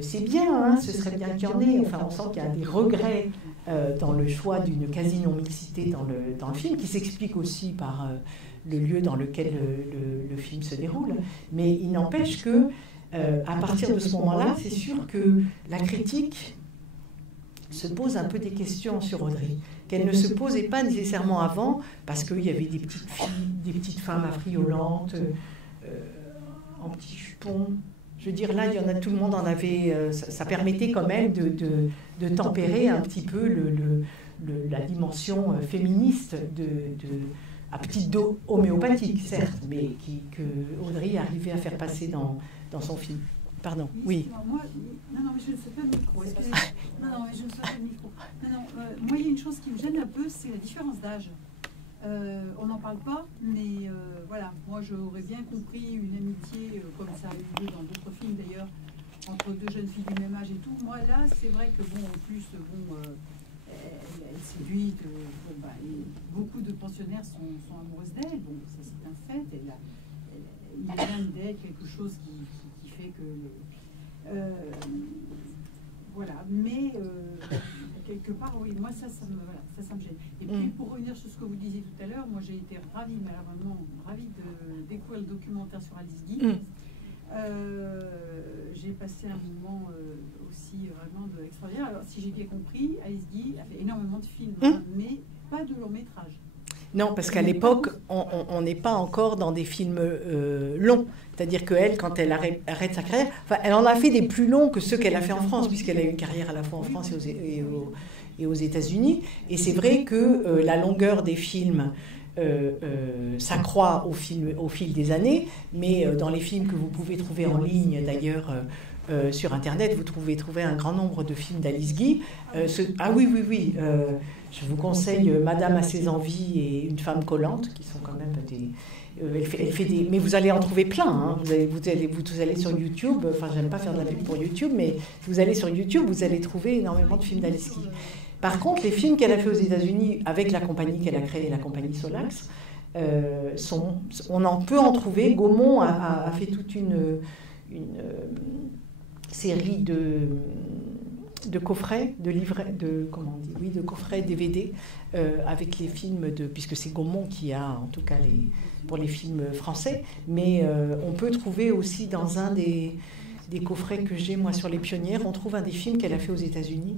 c'est bien, hein, ce serait bien qu'il y en ait ». Enfin, on sent qu'il y a des regrets dans le choix d'une quasi-non-mixité dans le film, qui s'explique aussi par le lieu dans lequel le film se déroule. Mais il n'empêche que à partir de ce moment-là, c'est sûr que la critique se pose un peu des questions sur Audrey, qu'elle ne se posait pas nécessairement avant, parce qu'il y avait des petites filles, des petites femmes affriolantes, en petits jupons. Je veux dire, là, il y en a, tout le monde en avait... ça permettait quand même de tempérer un petit peu la dimension féministe à petite dose homéopathique, certes, mais que Audrey arrivait à faire passer dans son film. Pardon, oui. Moi, non, mais je ne sais pas le micro. Non, mais je ne sais pas le micro. Moi, il y a une chose qui me gêne un peu, c'est la différence d'âge. On n'en parle pas, mais voilà. Moi, j'aurais bien compris une amitié, comme ça a eu lieu dans d'autres films d'ailleurs, entre deux jeunes filles du même âge et tout. Moi, là, c'est vrai que, bon, en plus, elle séduit, beaucoup de pensionnaires sont amoureuses d'elle, donc ça, c'est un fait. Il y a bien d'elle quelque chose qui fait que... voilà, mais il y a quelque part, oui, moi ça me gêne. Et puis pour revenir sur ce que vous disiez tout à l'heure, moi j'ai été ravie, mais alors vraiment ravie de découvrir le documentaire sur Alice Guy. J'ai passé un moment aussi vraiment extraordinaire. Alors si j'ai bien compris, Alice Guy a fait énormément de films, mais pas de long métrage. Non, parce qu'à l'époque, on n'est pas encore dans des films longs. C'est-à-dire qu'elle, quand elle arrête sa carrière, elle en a fait des plus longs que ceux qu'elle a fait en France, puisqu'elle a eu une carrière à la fois en France et aux États-Unis. Et c'est vrai que la longueur des films s'accroît au fil des années, mais dans les films que vous pouvez trouver en ligne, d'ailleurs, sur Internet, vous pouvez trouver un grand nombre de films d'Alice Guy. Oui. Je vous conseille Madame a ses envies et Une femme collante, qui sont quand même des... elle fait des... Mais vous allez en trouver plein. Hein. Vous allez sur YouTube. Enfin, j'aime pas faire de la pub pour YouTube, mais si vous allez sur YouTube, vous allez trouver énormément de films d'Alice Guy. Par contre, les films qu'elle a fait aux États-Unis avec la compagnie qu'elle a créée, la compagnie Solax, on en peut en trouver. Gaumont a fait toute une série de coffrets, de coffrets DVD avec les films puisque c'est Gaumont qui a, en tout cas pour les films français, mais on peut trouver aussi dans un des coffrets que j'ai moi sur les pionnières, on trouve un des films qu'elle a fait aux États-Unis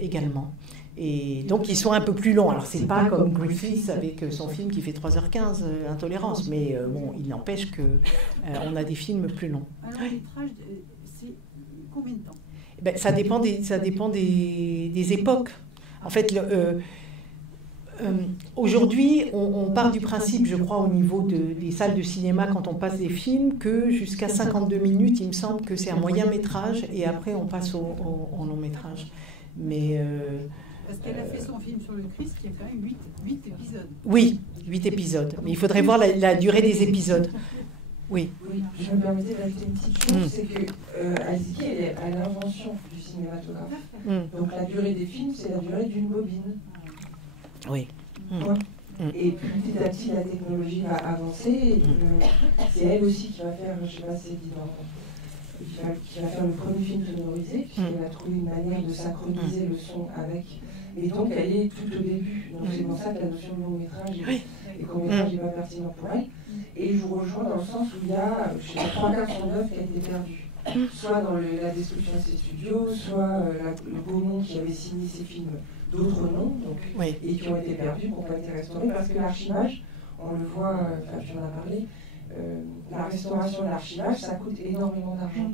également. Et donc ils sont un peu plus longs. Alors c'est pas comme Griffith avec son film qui fait 3h15, Intolérance, mais bon, il n'empêche que on a des films plus longs. Alors le métrage, c'est combien de temps? Ça dépend des époques. En fait, aujourd'hui, on part du principe, je crois, au niveau des salles de cinéma, quand on passe des films, que jusqu'à 52 minutes, il me semble que c'est un moyen métrage, et après on passe au long métrage. Mais parce qu'elle a fait son film sur le Christ, qui a quand même 8 épisodes. Oui, 8 épisodes. Mais il faudrait voir la durée des épisodes. Oui. Je me permettais d'ajouter une petite chose, c'est que Alice Guy est à l'invention du cinématographe. Donc la durée des films, c'est la durée d'une bobine. Oui. Et petit à petit, la technologie va avancer. C'est elle aussi qui va faire, je ne sais pas si c'est dit qui va faire le premier film sonorisé, puisqu'elle a trouvé une manière de synchroniser le son avec. Et donc elle est tout au début. Donc c'est pour ça que la notion de long métrage et court métrage n'est pas pertinent pour elle. Et je vous rejoins dans le sens où il y a, je sais pas, 3/4 de son œuvre qui a été perdue. Soit dans la destruction de ses studios, soit le Gaumont qui avait signé ses films d'autres noms, et qui ont été perdus, qui n'ont pas été restaurés, parce que l'archivage, on le voit, tu en as parlé, la restauration de l'archivage, ça coûte énormément d'argent.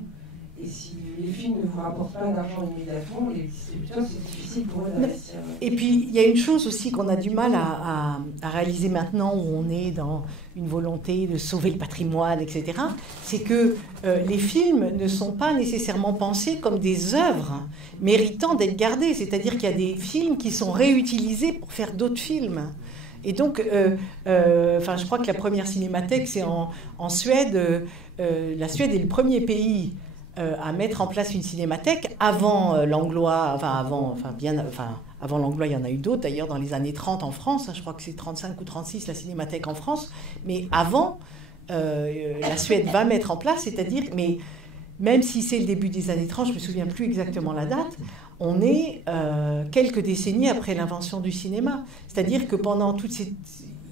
Et si les films ne vous rapportent pas d'argent immédiatement, les distributeurs, c'est difficile pour eux d'investir. Et puis, il y a une chose aussi qu'on a du mal à réaliser maintenant, où on est dans une volonté de sauver le patrimoine, etc., c'est que les films ne sont pas nécessairement pensés comme des œuvres méritant d'être gardées. C'est-à-dire qu'il y a des films qui sont réutilisés pour faire d'autres films. Et donc, je crois que la première cinémathèque, c'est en Suède. La Suède est le premier pays à mettre en place une cinémathèque avant l'anglois, avant l'anglois, il y en a eu d'autres, d'ailleurs, dans les années 30 en France, je crois que c'est 35 ou 36 la cinémathèque en France, mais avant, la Suède va mettre en place, c'est-à-dire, mais même si c'est le début des années 30, je ne me souviens plus exactement la date, on est quelques décennies après l'invention du cinéma. C'est-à-dire que pendant toutes ces...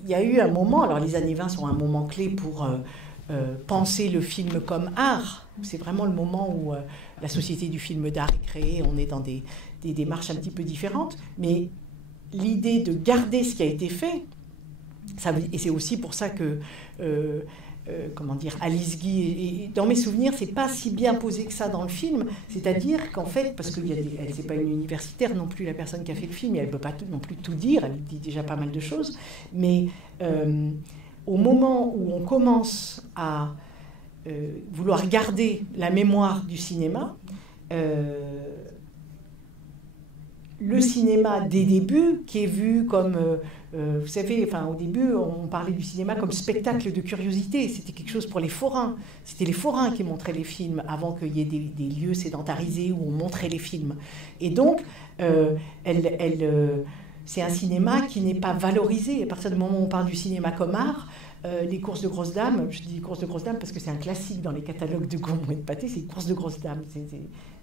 Il y a eu un moment, alors les années 20 sont un moment clé pour penser le film comme art. C'est vraiment le moment où la société du film d'art est créée, on est dans des démarches un petit peu différentes, mais l'idée de garder ce qui a été fait, et c'est aussi pour ça que... Alice Guy, et dans mes souvenirs, c'est pas si bien posé que ça dans le film, c'est-à-dire qu'en fait, parce qu'elle c'est pas une universitaire non plus, la personne qui a fait le film, et elle peut pas non plus tout dire, elle dit déjà pas mal de choses, mais au moment où on commence à vouloir garder la mémoire du cinéma, le cinéma des débuts, qui est vu comme... vous savez, au début, on parlait du cinéma comme spectacle de curiosité. C'était quelque chose pour les forains. C'était les forains qui montraient les films avant qu'il y ait des lieux sédentarisés où on montrait les films. Et donc, c'est un cinéma qui n'est pas valorisé. À partir du moment où on parle du cinéma comme art, les courses de grosses dames, je dis courses de grosses dames parce que c'est un classique dans les catalogues de Gaumont et de Pathé, c'est les courses de grosses dames.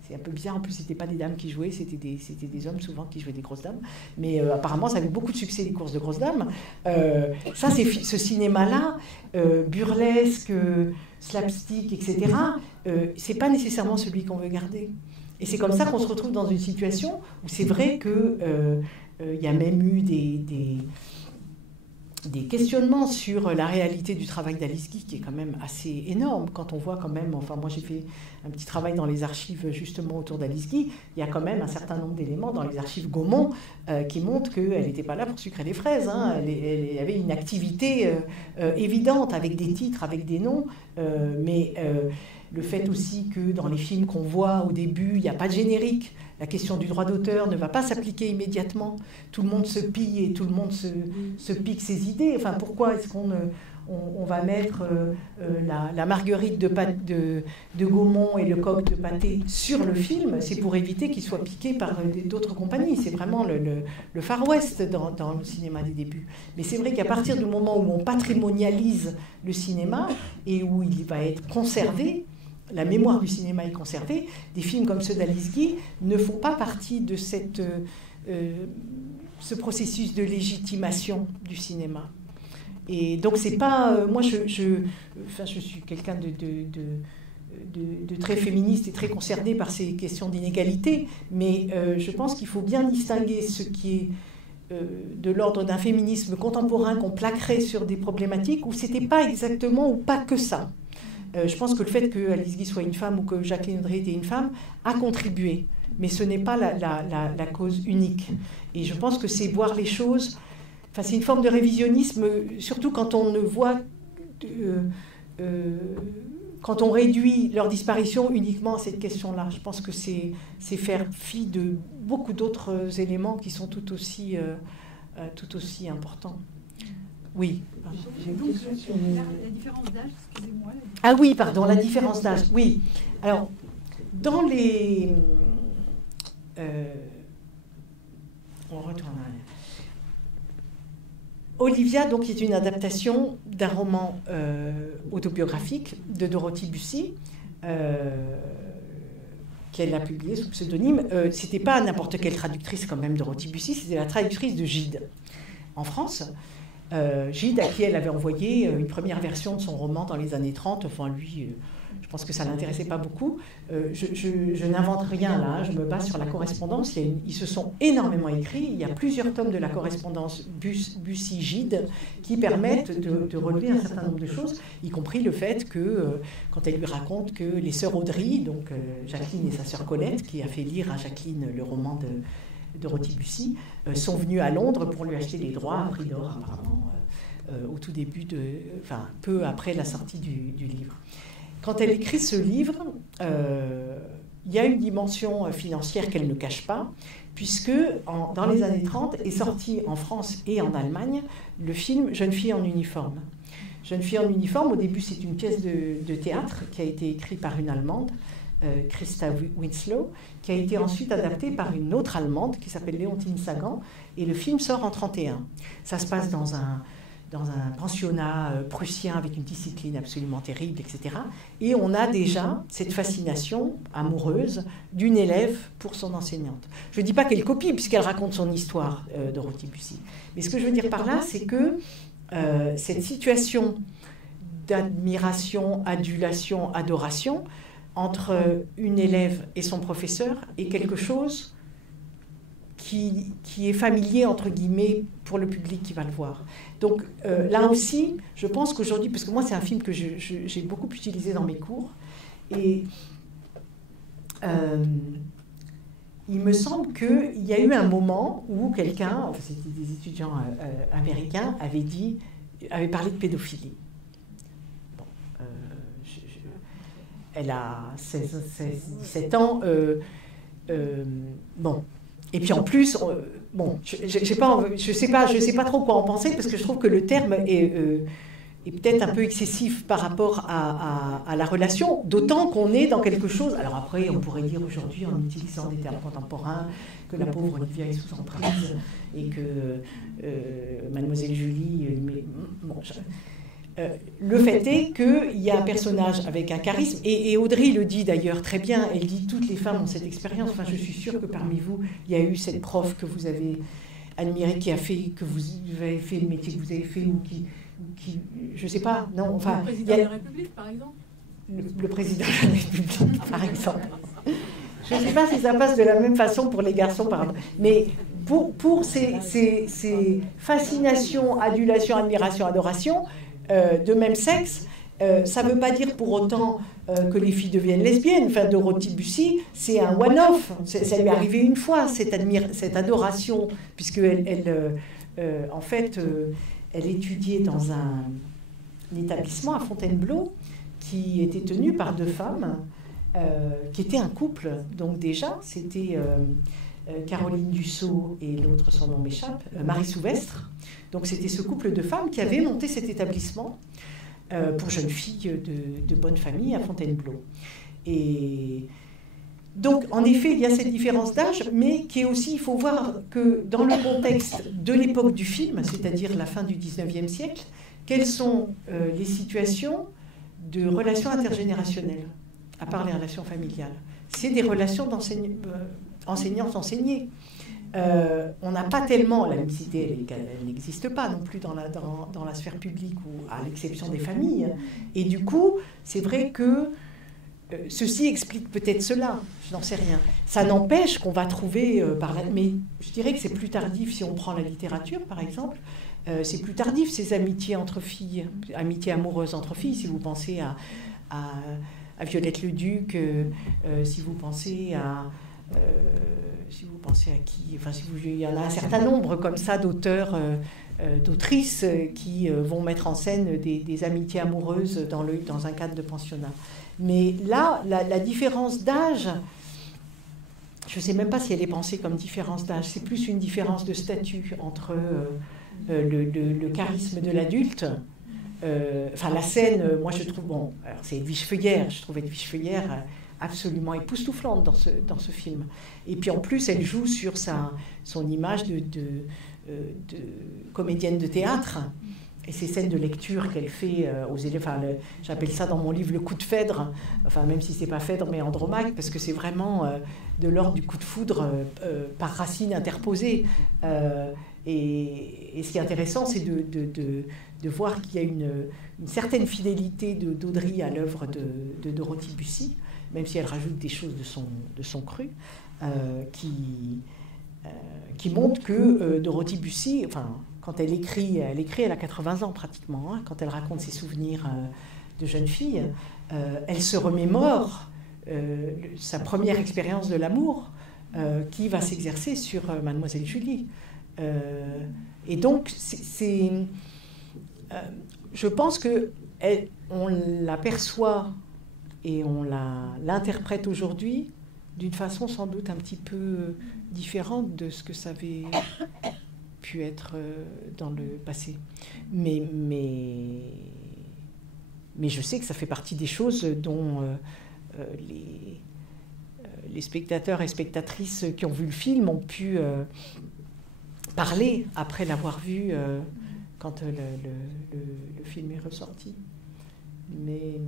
C'est un peu bizarre, en plus, c'était pas des dames qui jouaient, c'était des hommes souvent qui jouaient des grosses dames. Mais apparemment, ça avait beaucoup de succès, les courses de grosses dames. Ça, c'est ce cinéma-là, burlesque, slapstick, etc., c'est pas nécessairement celui qu'on veut garder. Et c'est comme ça qu'on se retrouve dans une situation où c'est vrai que y a même eu des questionnements sur la réalité du travail d'Alice Guy, qui est quand même assez énorme, quand on voit quand même, enfin moi j'ai fait un petit travail dans les archives justement autour d'Alice Guy, il y a quand même un certain nombre d'éléments dans les archives Gaumont qui montrent qu'elle n'était pas là pour sucrer les fraises, hein. Elle avait une activité évidente, avec des titres, avec des noms, mais le fait aussi que dans les films qu'on voit au début, il n'y a pas de générique. La question du droit d'auteur ne va pas s'appliquer immédiatement. Tout le monde se pille et tout le monde se pique ses idées. Enfin, pourquoi est-ce qu'on va mettre la marguerite de Gaumont et le coq de pâté sur le film? C'est pour éviter qu'il soit piqué par d'autres compagnies. C'est vraiment le Far West dans le cinéma des débuts. Mais c'est vrai qu'à partir du moment où on patrimonialise le cinéma et où il va être conservé, la mémoire du cinéma est conservée, des films comme ceux d'Alice Guy ne font pas partie de ce processus de légitimation du cinéma. Et donc c'est pas... moi, je suis quelqu'un de très féministe et très concerné par ces questions d'inégalité, mais je pense qu'il faut bien distinguer ce qui est de l'ordre d'un féminisme contemporain qu'on plaquerait sur des problématiques où c'était pas exactement ou pas que ça. Je pense que le fait que Alice Guy soit une femme ou que Jacqueline Audry était une femme a contribué, mais ce n'est pas la cause unique. Et je pense que c'est voir les choses... Enfin, c'est une forme de révisionnisme, surtout quand on ne voit... quand on réduit leur disparition uniquement à cette question-là. Je pense que c'est faire fi de beaucoup d'autres éléments qui sont tout aussi importants. Oui. Donc, la différence d'âge, excusez-moi. Ah oui, pardon, la différence d'âge. Oui. Alors, dans les... on retourne à... Olivia, donc, est une adaptation d'un roman autobiographique de Dorothy Bussy, qu'elle a publié sous pseudonyme. C'était pas n'importe quelle traductrice, quand même, Dorothy Bussy, c'était la traductrice de Gide, en France. Gide, à qui elle avait envoyé une première version de son roman dans les années 30. Enfin, lui, je pense que ça ne l'intéressait pas beaucoup. Je n'invente rien là, je me base sur la correspondance. Ils se sont énormément écrits. Il y a plusieurs tomes de la correspondance Bussy-Gide qui permettent de relever un certain nombre de choses, y compris le fait que, quand elle lui raconte que les sœurs Audry, donc Jacqueline et sa sœur Colette, qui a fait lire à Jacqueline le roman de Dorothy Bussy, sont venus à Londres pour lui acheter les droits à prix d'or, apparemment, au tout début enfin, peu après la sortie du livre. Quand elle écrit ce livre, il y a une dimension financière qu'elle ne cache pas, puisque dans les années 30 est sorti en France et en Allemagne le film Jeune fille en uniforme. Jeune fille en uniforme, au début, c'est une pièce de théâtre qui a été écrite par une Allemande, Christa Winslow, qui a été ensuite adaptée par une autre Allemande qui s'appelle Léontine Sagan, et le film sort en 1931. Ça se passe dans un pensionnat prussien avec une discipline absolument terrible, etc. Et on a déjà cette fascination amoureuse d'une élève pour son enseignante. Je ne dis pas qu'elle copie, puisqu'elle raconte son histoire, Dorothy Bussy. Mais ce que je veux dire par là, c'est que cette situation d'admiration, adulation, adoration entre une élève et son professeur est quelque chose qui est familier, entre guillemets, pour le public qui va le voir. Donc là aussi, je pense qu'aujourd'hui, parce que moi c'est un film que j'ai beaucoup utilisé dans mes cours, et il me semble qu'il y a eu un moment où quelqu'un, enfin c'était des étudiants américains, avait parlé de pédophilie. Elle a 17 ans. Bon. Et puis en plus, bon, je sais pas trop quoi en penser, parce que je trouve que le terme est peut-être un peu excessif par rapport à la relation, d'autant qu'on est dans quelque chose... Alors après, on pourrait dire aujourd'hui, en utilisant des termes contemporains, que la pauvre Olivia est sous emprise et que Mademoiselle Julie... bon, le fait est qu'il y a un personnage avec un charisme, et Audrey le dit d'ailleurs très bien, elle dit toutes les femmes ont cette expérience, enfin je suis sûre que parmi vous, il y a eu cette prof que vous avez admirée, qui a fait, que vous avez fait le métier que vous avez fait, ou qui je sais pas, non, enfin... Le président de la République, par exemple. Le président de la République, par exemple. Je ne sais pas si ça passe de la même façon pour les garçons, pardon. Mais pour ces fascinations, adulation, admiration, adoration, de même sexe, ça ne veut pas dire pour autant que les filles deviennent lesbiennes. Enfin, Dorothy Bussy, c'est un one-off. Ça lui est arrivé une fois, cette adoration, puisqu'elle, en fait, elle étudiait dans un établissement à Fontainebleau qui était tenu par deux femmes, qui étaient un couple. Donc déjà, c'était Caroline Dussault et l'autre, son nom m'échappe, Marie Souvestre. Donc c'était ce couple de femmes qui avait monté cet établissement pour jeunes filles de bonne famille à Fontainebleau. Et donc, en effet, il y a cette différence d'âge, mais qui est aussi, il faut voir que dans le contexte de l'époque du film, c'est-à-dire la fin du 19e siècle, quelles sont les situations de relations intergénérationnelles, à part les relations familiales. C'est des relations enseignants-enseignés. On n'a pas tellement, la mixité, elle n'existe pas non plus dans la sphère publique, ou à l'exception des familles. Et du coup, c'est vrai que ceci explique peut-être cela, je n'en sais rien. Ça n'empêche qu'on va trouver mais je dirais que c'est plus tardif si on prend la littérature, par exemple. C'est plus tardif, ces amitiés entre filles, amitiés amoureuses entre filles, si vous pensez à Violette Leduc, si vous pensez à qui, enfin, il y en a un certain nombre comme ça d'auteurs, d'autrices qui vont mettre en scène des amitiés amoureuses dans un cadre de pensionnat. Mais là, la différence d'âge, je ne sais même pas si elle est pensée comme différence d'âge, c'est plus une différence de statut entre le charisme de l'adulte. Enfin, la scène, moi je trouve, bon, alors c'est Edwige Feuillère, je trouve Edwige Feuillère absolument époustouflante dans ce film. Et puis en plus, elle joue sur son image de comédienne de théâtre. Et ces scènes de lecture qu'elle fait aux élèves, enfin, j'appelle ça dans mon livre le coup de Phèdre, enfin même si c'est pas Phèdre mais Andromaque, parce que c'est vraiment de l'ordre du coup de foudre par racine interposée. Et ce qui est intéressant, c'est de voir qu'il y a une certaine fidélité d'Audrey à l'œuvre de Dorothy Bussy, même si elle rajoute des choses de son cru, qui montre que Dorothy Bussy, enfin, quand elle écrit, elle a 80 ans pratiquement, hein, quand elle raconte ses souvenirs de jeune fille, elle se remémore sa première expérience de l'amour qui va s'exercer sur Mademoiselle Julie. Et donc, je pense qu'on l'aperçoit et on l'interprète aujourd'hui d'une façon sans doute un petit peu différente de ce que ça avait pu être dans le passé. Mais je sais que ça fait partie des choses dont les spectateurs et spectatrices qui ont vu le film ont pu parler après l'avoir vu quand le film est ressorti. Mais...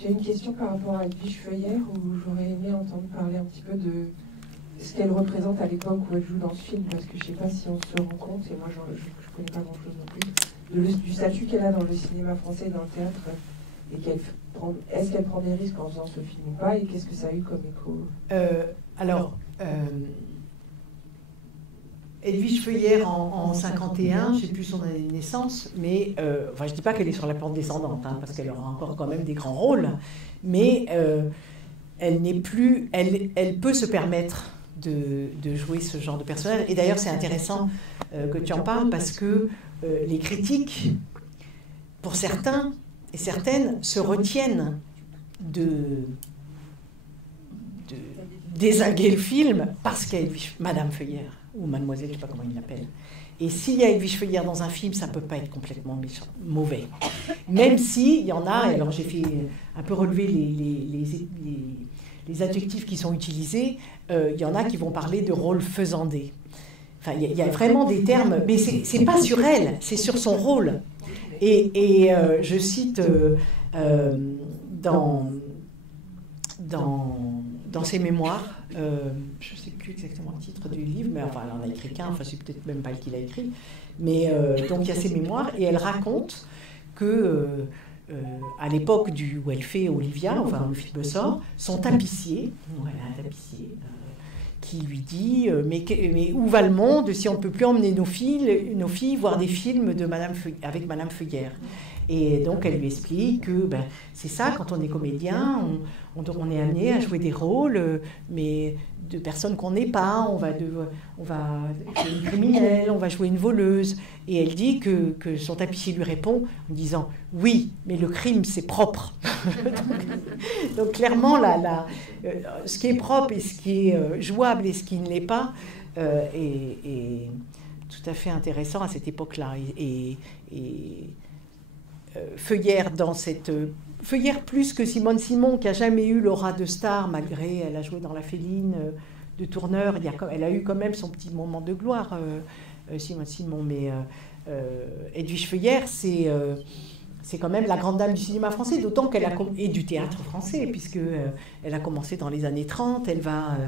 J'ai une question par rapport à Edwige Feuillère, où j'aurais aimé entendre parler un petit peu de ce qu'elle représente à l'époque où elle joue dans ce film, parce que je ne sais pas si on se rend compte, et moi je ne connais pas grand-chose non plus, du statut qu'elle a dans le cinéma français et dans le théâtre, et est-ce qu'elle prend des risques en faisant ce film ou pas, et qu'est-ce que ça a eu comme écho Edwige Feuillère en 51, je ne sais plus son année de naissance, mais enfin, je ne dis pas qu'elle est sur la pente descendante, hein, parce qu'elle aura encore quand même des grands rôles, mais elle n'est plus, elle peut se permettre de jouer ce genre de personnage. Et d'ailleurs, c'est intéressant que tu en parles, parce que les critiques, pour certains et certaines, se retiennent de dézinguer le film parce qu'il y a Madame Feuillère, ou Mademoiselle, je ne sais pas comment il l'appelle. Et s'il y a Edwige Feuillère dans un film, ça ne peut pas être complètement méchant, mauvais. Même s'il y en a, alors j'ai fait un peu relever les adjectifs qui sont utilisés, il y en a qui vont parler de rôle faisandé. Enfin, il y a vraiment des termes, mais c'est pas sur elle, c'est sur son rôle. Et je cite dans ses mémoires, je ne sais plus exactement le titre du livre, mais enfin, elle en a écrit qu'un, enfin, c'est peut-être même pas elle qui l'a écrit, mais donc il y a ses mémoires, et elle raconte que à l'époque où elle fait Olivia, enfin le film sort, son tapissier, voilà, un tapissier, qui lui dit mais où va le monde si on ne peut plus emmener nos filles voir des films avec Madame Feuillère. Et donc elle lui explique que c'est ça, quand on est comédien, on est amené à jouer des rôles, mais de personnes qu'on n'est pas. On va jouer une criminelle, on va jouer une voleuse. Et elle dit que son tapissier lui répond en disant « Oui, mais le crime, c'est propre. » donc clairement, ce qui est propre et ce qui est jouable et ce qui ne l'est pas est tout à fait intéressant à cette époque-là. Feuillère Feuillère plus que Simone Simon, qui n'a jamais eu l'aura de star, malgré elle a joué dans La Féline de Tourneur. Elle a eu quand même son petit moment de gloire, Simone Simon. Mais Edwige Feuillère, c'est quand même la grande dame du cinéma français, d'autant et du théâtre français, puisqu'elle a commencé dans les années 30. Elle va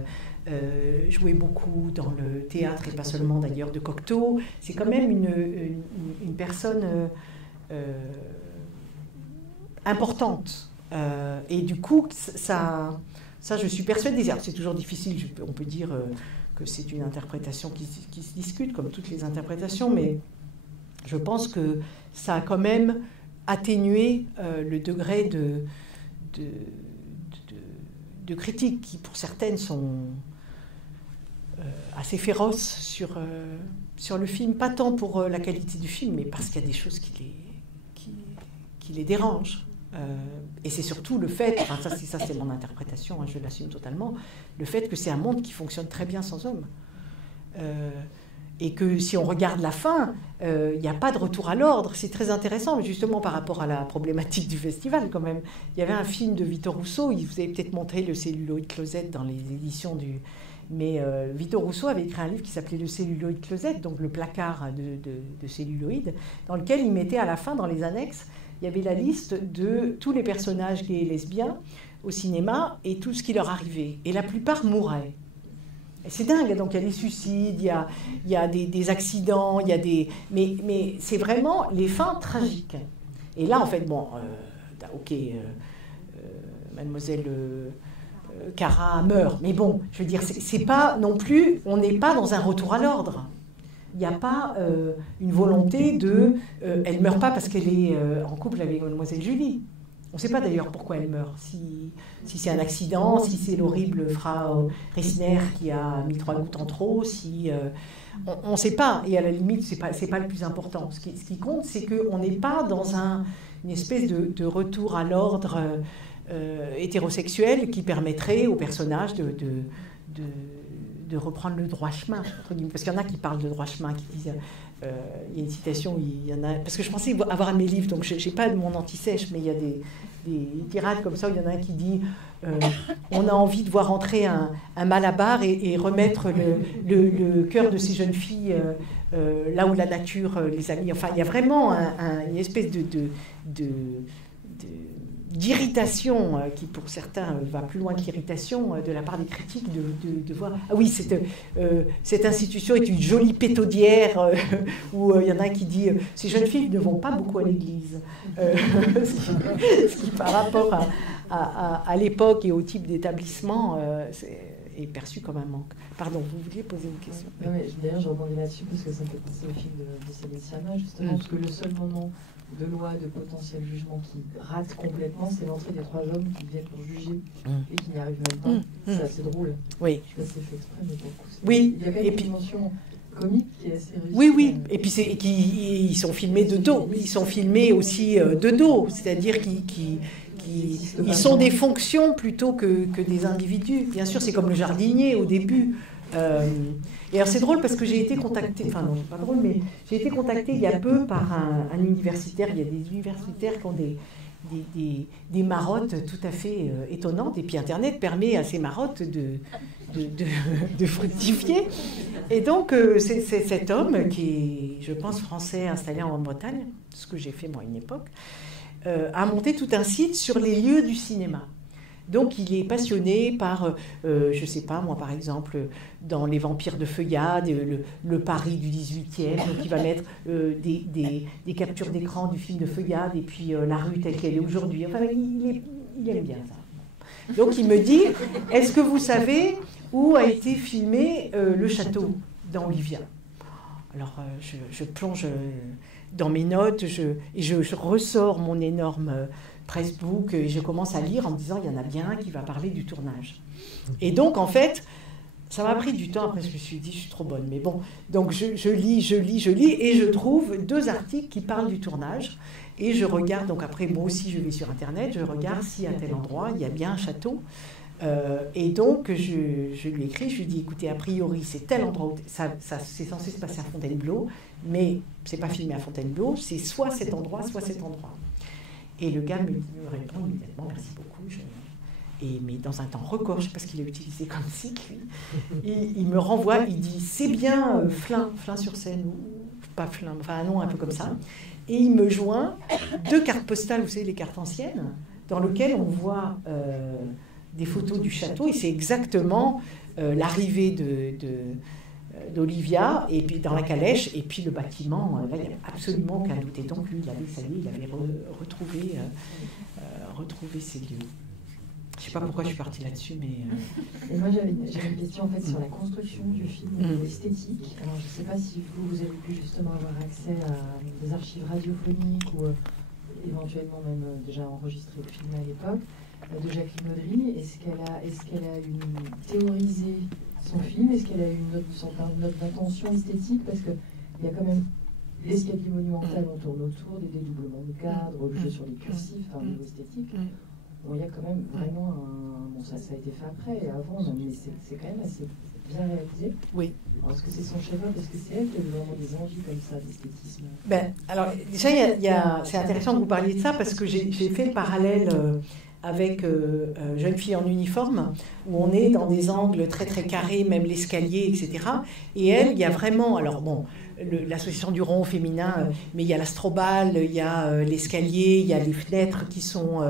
jouer beaucoup dans le théâtre, et pas seulement d'ailleurs de Cocteau. C'est quand même une personne importante. Et du coup, ça, je suis persuadée, c'est toujours difficile, on peut dire que c'est une interprétation qui se discute, comme toutes les interprétations, mais je pense que ça a quand même atténué le degré de critique qui, pour certaines, sont assez féroces sur le film, pas tant pour la qualité du film, mais parce qu'il y a des choses qui les dérangent. Et c'est surtout le fait, enfin ça c'est mon interprétation, hein, je l'assume totalement, le fait que c'est un monde qui fonctionne très bien sans hommes. Et que si on regarde la fin, il n'y a pas de retour à l'ordre. C'est très intéressant, justement par rapport à la problématique du festival quand même. Il y avait un film de Victor Rousseau, il vous avez peut-être montré le Celluloid Closet dans les éditions du... Mais Victor Rousseau avait écrit un livre qui s'appelait Le Celluloid Closet, donc le placard de celluloïd, dans lequel il mettait à la fin, dans les annexes, il y avait la liste de tous les personnages gays et lesbiens au cinéma et tout ce qui leur arrivait. Et la plupart mouraient. Et c'est dingue, donc il y a des suicides, il y a des accidents, il y a des... Mais c'est vraiment les fins tragiques. Et là, en fait, mademoiselle Cara meurt, mais bon, je veux dire, c'est pas non plus... On n'est pas dans un retour à l'ordre. Il n'y a pas une volonté de... elle ne meurt pas parce qu'elle est en couple avec mademoiselle Julie. On ne sait pas d'ailleurs pourquoi elle meurt. Si c'est un accident, si c'est l'horrible Frau Reisner qui a mis 3 gouttes en trop, on ne sait pas. Et à la limite, ce n'est pas le plus important. Ce qui compte, c'est qu'on n'est pas dans une espèce de retour à l'ordre hétérosexuel qui permettrait aux personnages de reprendre le droit chemin, parce qu'il y en a qui parlent de droit chemin, qui disent, il y a une citation, il y en a, parce que je pensais avoir un de mes livres, donc je n'ai pas de mon anti-sèche, mais il y a des tirades comme ça, où il y en a un qui dit, on a envie de voir entrer un malabar et remettre le cœur de ces jeunes filles là où la nature les a mis. Enfin, il y a vraiment une espèce d'irritation qui, pour certains, va plus loin que l'irritation de la part des critiques de voir... Ah oui, cette institution est une jolie pétaudière où il y en a un qui dit « Ces jeunes filles ne vont pas beaucoup à l'église ». Ce qui, par rapport à l'époque et au type d'établissement, est perçu comme un manque. Pardon, vous vouliez poser une question? D'ailleurs, je rebondis là-dessus parce que ça me fait penser au film de Céline Sciamma, justement, parce que le seul moment de loi de potentiel jugement qui rate complètement, c'est l'entrée des 3 hommes qui viennent pour juger et qui n'y arrivent même pas. C'est assez drôle. Oui. Je sais pas si c'est fait exprès, mais pour le coup, oui. Il y a quand même une dimension comique qui est assez réussie. Oui. Et puis ils sont filmés de dos. Ils sont filmés aussi de dos, c'est-à-dire qu'ils sont des fonctions plutôt que des individus. Bien sûr, c'est comme le jardinier au début. Et alors c'est drôle parce que j'ai été contactée, enfin non, pas drôle, mais j'ai été contactée il y a peu par un universitaire. Il y a des universitaires qui ont des marottes tout à fait étonnantes. Et puis Internet permet à ces marottes de fructifier. Et donc, c'est cet homme qui est, je pense, français, installé en Grande-Bretagne, ce que j'ai fait moi à une époque, a monté tout un site sur les lieux du cinéma. Donc il est passionné par, je ne sais pas moi par exemple, dans Les Vampires de Feuillade, le Paris du 18e, donc il va mettre des captures d'écran du film de Feuillade et puis la rue telle qu'elle est aujourd'hui. Enfin, il aime bien ça. Donc il me dit, est-ce que vous savez où a été filmé le château dans Olivia? Alors je plonge dans mes notes et je ressors mon énorme Pressbook et je commence à lire en me disant il y en a bien un qui va parler du tournage. Et donc en fait, ça m'a pris du temps, après je me suis dit je suis trop bonne, mais bon, donc je lis et je trouve 2 articles qui parlent du tournage et je regarde, donc après moi aussi je vais sur internet, je regarde si à tel endroit il y a bien un château. Et donc je lui écris, je lui dis écoutez, a priori c'est tel endroit où ça c'est censé se passer à Fontainebleau, mais c'est pas filmé à Fontainebleau, c'est soit cet endroit, soit cet endroit. Et le gars me répond immédiatement, merci beaucoup. Mais dans un temps record, je ne sais pas ce qu'il a utilisé comme cycle, il me renvoie, il dit, c'est bien Flins-sur-Seine, ou pas Flins, enfin un nom un peu comme ça. Et il me joint 2 cartes postales, vous savez, les cartes anciennes, dans lesquelles on voit des photos du château, et c'est exactement l'arrivée d'Olivia, et puis dans la calèche, et puis le bâtiment, là, il n'y a absolument aucun doute. Et donc, lui, il avait retrouvé ces lieux. Je ne sais pas pourquoi je suis partie là-dessus, mais... Et moi, j'avais une question, en fait, sur la construction du film, l'esthétique. Alors, je ne sais pas si vous avez pu justement avoir accès à des archives radiophoniques ou éventuellement même déjà enregistré le film à l'époque, de Jacqueline Audry. Est-ce qu'elle a théorisé son film? Est-ce qu'elle a eu une note d'intention esthétique? Parce qu'il y a quand même l'escalier monumental, on tourne autour, des dédoublements de cadres, le jeu sur les cursifs, au niveau esthétique. Bon, il y a quand même vraiment bon, ça a été fait après et avant, mais c'est quand même assez bien réalisé. Oui. Est-ce que c'est son chef-d'œuvre? Est-ce que c'est elle qui a eu vraiment des envies comme ça d'esthétisme? Alors, déjà, c'est intéressant que vous parliez de ça parce que j'ai fait le parallèle avec Jeune fille en uniforme, où on est dans des angles très très carrés, même l'escalier, etc. Et elle, il y a vraiment, alors bon, l'association du rond féminin, mais il y a l'Astrobal, il y a l'escalier, il y a les fenêtres qui sont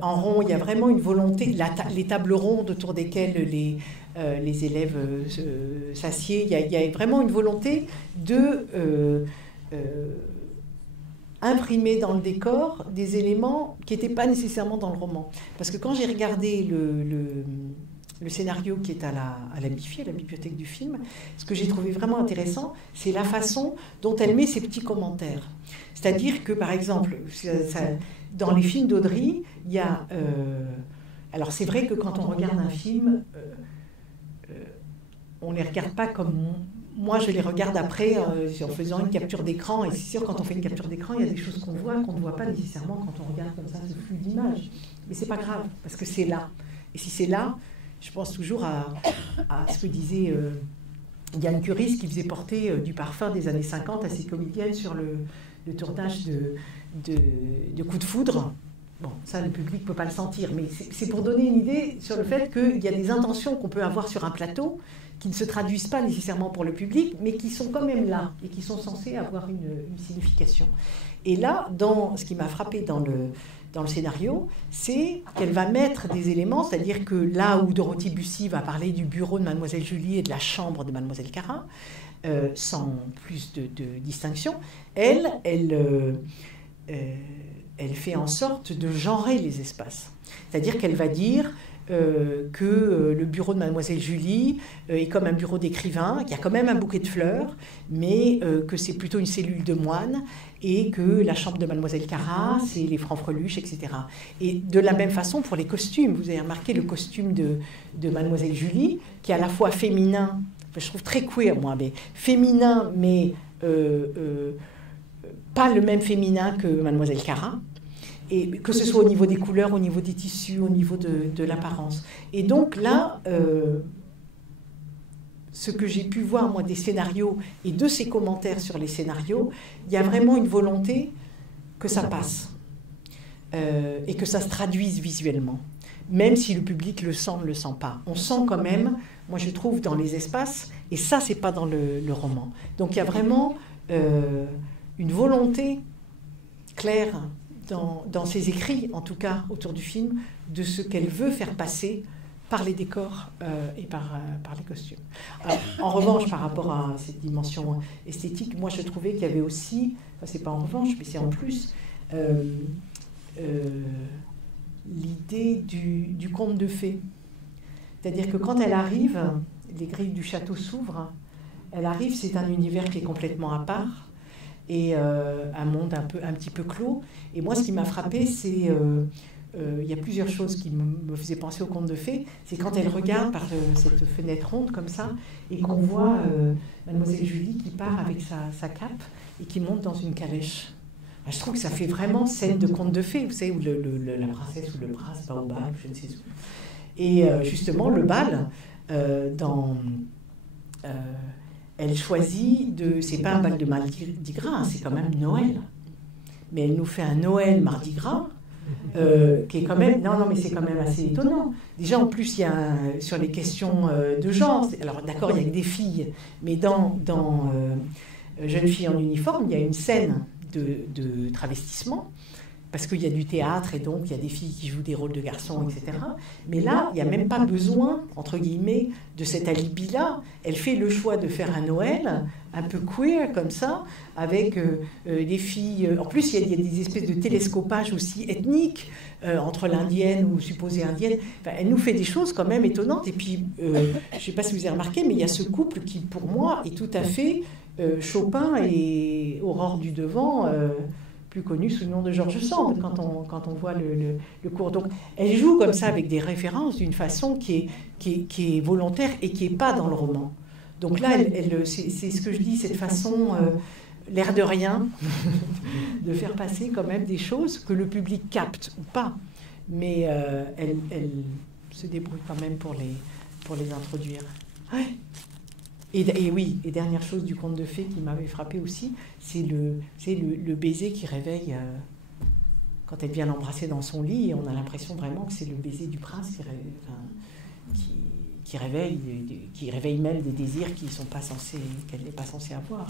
en rond, il y a vraiment une volonté, les tables rondes autour desquelles les élèves s'assiedent, il y a vraiment une volonté de... imprimer dans le décor des éléments qui n'étaient pas nécessairement dans le roman. Parce que quand j'ai regardé le scénario qui est à la BIFI, à la bibliothèque du film, ce que j'ai trouvé vraiment intéressant, c'est la façon dont elle met ses petits commentaires. C'est-à-dire que, par exemple, dans les films d'Audry, il y a... alors c'est vrai que quand on regarde un film, on ne les regarde pas comme... Moi, je les regarde après en faisant une capture d'écran. Et c'est sûr, quand on fait une capture d'écran, il y a des choses qu'on voit ne voit pas nécessairement quand on regarde comme ça ce flux d'images. Mais c'est pas grave, parce que c'est là. Et si c'est là, je pense toujours à ce que disait Yann Curis, qui faisait porter du parfum des années 50 à ses comédiennes sur le tournage de Coup de foudre. Bon, ça, le public ne peut pas le sentir, mais c'est pour donner une idée sur le fait qu'il y a des intentions qu'on peut avoir sur un plateau qui ne se traduisent pas nécessairement pour le public, mais qui sont quand même là et qui sont censés avoir une signification. Et là, ce qui m'a frappé dans le scénario, c'est qu'elle va mettre des éléments, c'est-à-dire que là où Dorothy Bussy va parler du bureau de Mademoiselle Julie et de la chambre de Mademoiselle Cara, sans plus de distinction, elle fait en sorte de genrer les espaces. C'est-à-dire qu'elle va dire que le bureau de Mademoiselle Julie est comme un bureau d'écrivain, qu'il y a quand même un bouquet de fleurs, mais que c'est plutôt une cellule de moine, et que la chambre de Mademoiselle Cara, c'est les francs-freluches, etc. Et de la même façon pour les costumes, vous avez remarqué le costume de Mademoiselle Julie, qui est à la fois féminin, je trouve très queer moi, mais féminin, mais pas le même féminin que Mademoiselle Cara. Et que ce soit au niveau des couleurs, au niveau des tissus, au niveau de l'apparence. Et donc là, ce que j'ai pu voir, moi, des scénarios et de ses commentaires sur les scénarios, il y a vraiment une volonté que ça passe et que ça se traduise visuellement. même si le public le sent, ne le sent pas. On sent quand même, moi je trouve, dans les espaces, et ça, c'est pas dans le roman. Donc il y a vraiment une volonté claire dans ses écrits, en tout cas autour du film, de ce qu'elle veut faire passer par les décors et par les costumes. Alors, en revanche, par rapport à cette dimension esthétique, moi je trouvais qu'il y avait aussi, enfin, c'est pas en revanche, mais c'est en plus, l'idée du conte de fées. C'est-à-dire que quand elle arrive, les grilles du château s'ouvrent, elle arrive, c'est un univers qui est complètement à part, et un monde un petit peu clos. Et moi, ce qui m'a frappé, c'est... il y a plusieurs choses qui me faisaient penser au conte de fées. C'est quand elle regarde par cette fenêtre ronde comme ça, et qu'on voit Mademoiselle Julie qui part avec sa cape et qui monte dans une calèche. Je trouve que ça fait vraiment scène de conte de fées, vous savez, où la princesse ou le prince va au bal, je ne sais où. Et justement, le bal, elle choisit de... C'est pas un bal de Mardi Gras, hein, c'est quand même Noël. Mais elle nous fait un Noël Mardi Gras, qui est quand même... Non, mais c'est quand même assez étonnant. Déjà, en plus, il y a sur les questions de genre... Alors, d'accord, il y a que des filles, mais dans Jeune fille en uniforme, il y a une scène de travestissement, parce qu'il y a du théâtre, et donc il y a des filles qui jouent des rôles de garçons, etc. Mais là, il n'y a même pas besoin, entre guillemets, de cet alibi-là. Elle fait le choix de faire un Noël un peu queer, comme ça, avec des filles... En plus, il y a des espèces de télescopage aussi ethniques, entre l'indienne ou supposée indienne. Enfin, elle nous fait des choses quand même étonnantes. Et puis, je ne sais pas si vous avez remarqué, mais il y a ce couple qui, pour moi, est tout à fait Chopin et Aurore du Devant... plus connu sous le nom de George Sand, quand on voit le cours. Donc, elle joue comme ça avec des références d'une façon qui est volontaire et qui n'est pas dans le roman. Donc là, c'est ce que je dis, cette façon, l'air de rien, de faire passer quand même des choses que le public capte ou pas. Mais elle se débrouille quand même pour les introduire. Ouais. Et oui, et dernière chose du conte de fées qui m'avait frappé aussi, c'est le baiser qui réveille, quand elle vient l'embrasser dans son lit, et on a l'impression vraiment que c'est le baiser du prince qui réveille même des désirs qu'elle n'est pas censée avoir.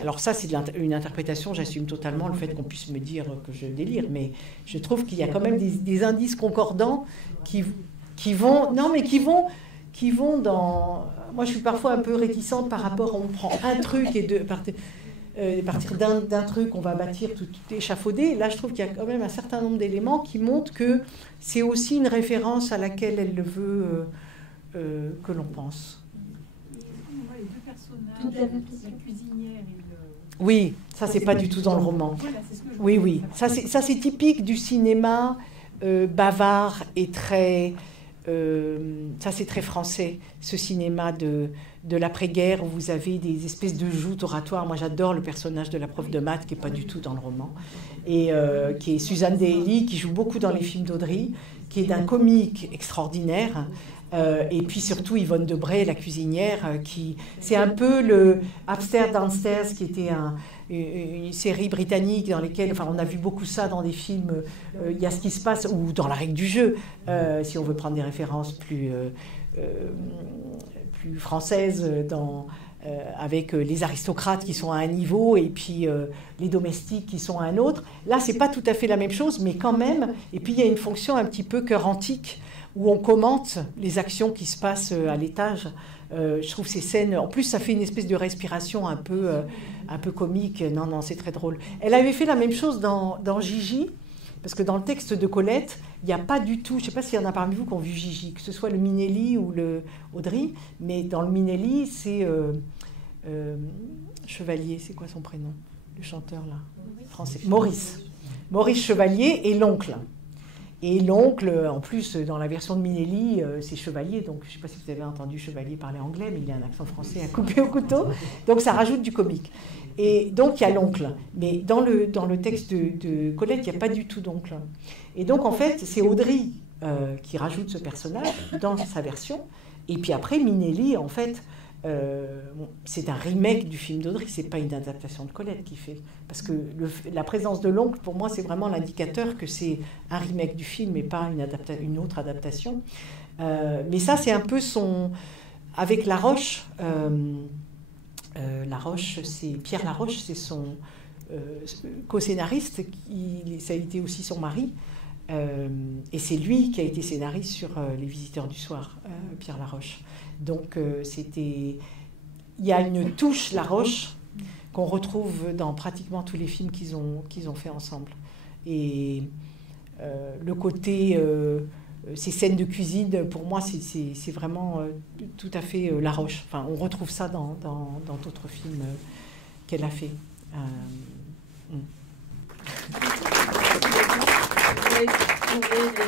Alors ça, c'est une interprétation, j'assume totalement le fait qu'on puisse me dire que je délire, mais je trouve qu'il y a quand même des indices concordants qui vont dans... Moi, je suis parfois un peu réticente par rapport à on prend un truc et à partir d'un truc, on va bâtir tout échafaudé. Là, je trouve qu'il y a quand même un certain nombre d'éléments qui montrent que c'est aussi une référence à laquelle elle veut que l'on pense. On voit les deux personnages, la cuisinière et le... Oui, ça, c'est pas du tout dans le roman. Voilà, c'est ce que je Oui. Ça, c'est typique du cinéma bavard et très... ça c'est très français, ce cinéma de l'après-guerre où vous avez des espèces de joutes oratoires. Moi j'adore le personnage de la prof de maths qui n'est pas du tout dans le roman, et qui est Suzanne Daly, qui joue beaucoup dans les films d'Audry, qui est d'un comique extraordinaire, et puis surtout Yvonne Debray, la cuisinière, c'est un peu le Upstairs Downstairs, qui était une série britannique dans lesquelles, on a vu beaucoup ça dans des films, il y a ce qui se passe, ou dans La règle du jeu, si on veut prendre des références plus françaises, avec les aristocrates qui sont à un niveau et puis les domestiques qui sont à un autre. Là, c'est pas tout à fait la même chose, mais quand même, et puis il y a une fonction un petit peu cœur antique, où on commente les actions qui se passent à l'étage. Je trouve ces scènes... En plus, ça fait une espèce de respiration un peu comique. Non, c'est très drôle. Elle avait fait la même chose dans Gigi, parce que dans le texte de Colette, il n'y a pas du tout... Je ne sais pas s'il y en a parmi vous qui ont vu Gigi, que ce soit le Minelli ou le Audry, mais dans le Minelli, c'est Chevalier. C'est quoi son prénom? Le chanteur, là, français. Maurice Chevalier et l'oncle. Et l'oncle, en plus, dans la version de Minelli, c'est Chevalier. Donc, je ne sais pas si vous avez entendu Chevalier parler anglais, mais il a un accent français à couper au couteau. Donc, ça rajoute du comique. Et donc, il y a l'oncle. Mais dans le texte de Colette, il n'y a pas du tout d'oncle. Et donc, en fait, c'est Audry qui rajoute ce personnage dans sa version. Et puis après, Minelli, en fait, c'est un remake du film d'Audrey, c'est pas une adaptation de Colette qui fait. Parce que la présence de l'oncle, pour moi, c'est vraiment l'indicateur que c'est un remake du film et pas une autre adaptation. Mais ça, c'est un peu son... Avec Laroche, Pierre Laroche, c'est son co-scénariste, ça a été aussi son mari. Et c'est lui qui a été scénariste sur Les Visiteurs du Soir, Pierre Laroche. Donc il y a une touche Laroche qu'on retrouve dans pratiquement tous les films qu'ils ont fait ensemble. Et le côté, ces scènes de cuisine, pour moi, c'est vraiment tout à fait Laroche. Enfin, on retrouve ça dans d'autres films qu'elle a fait. On va explorer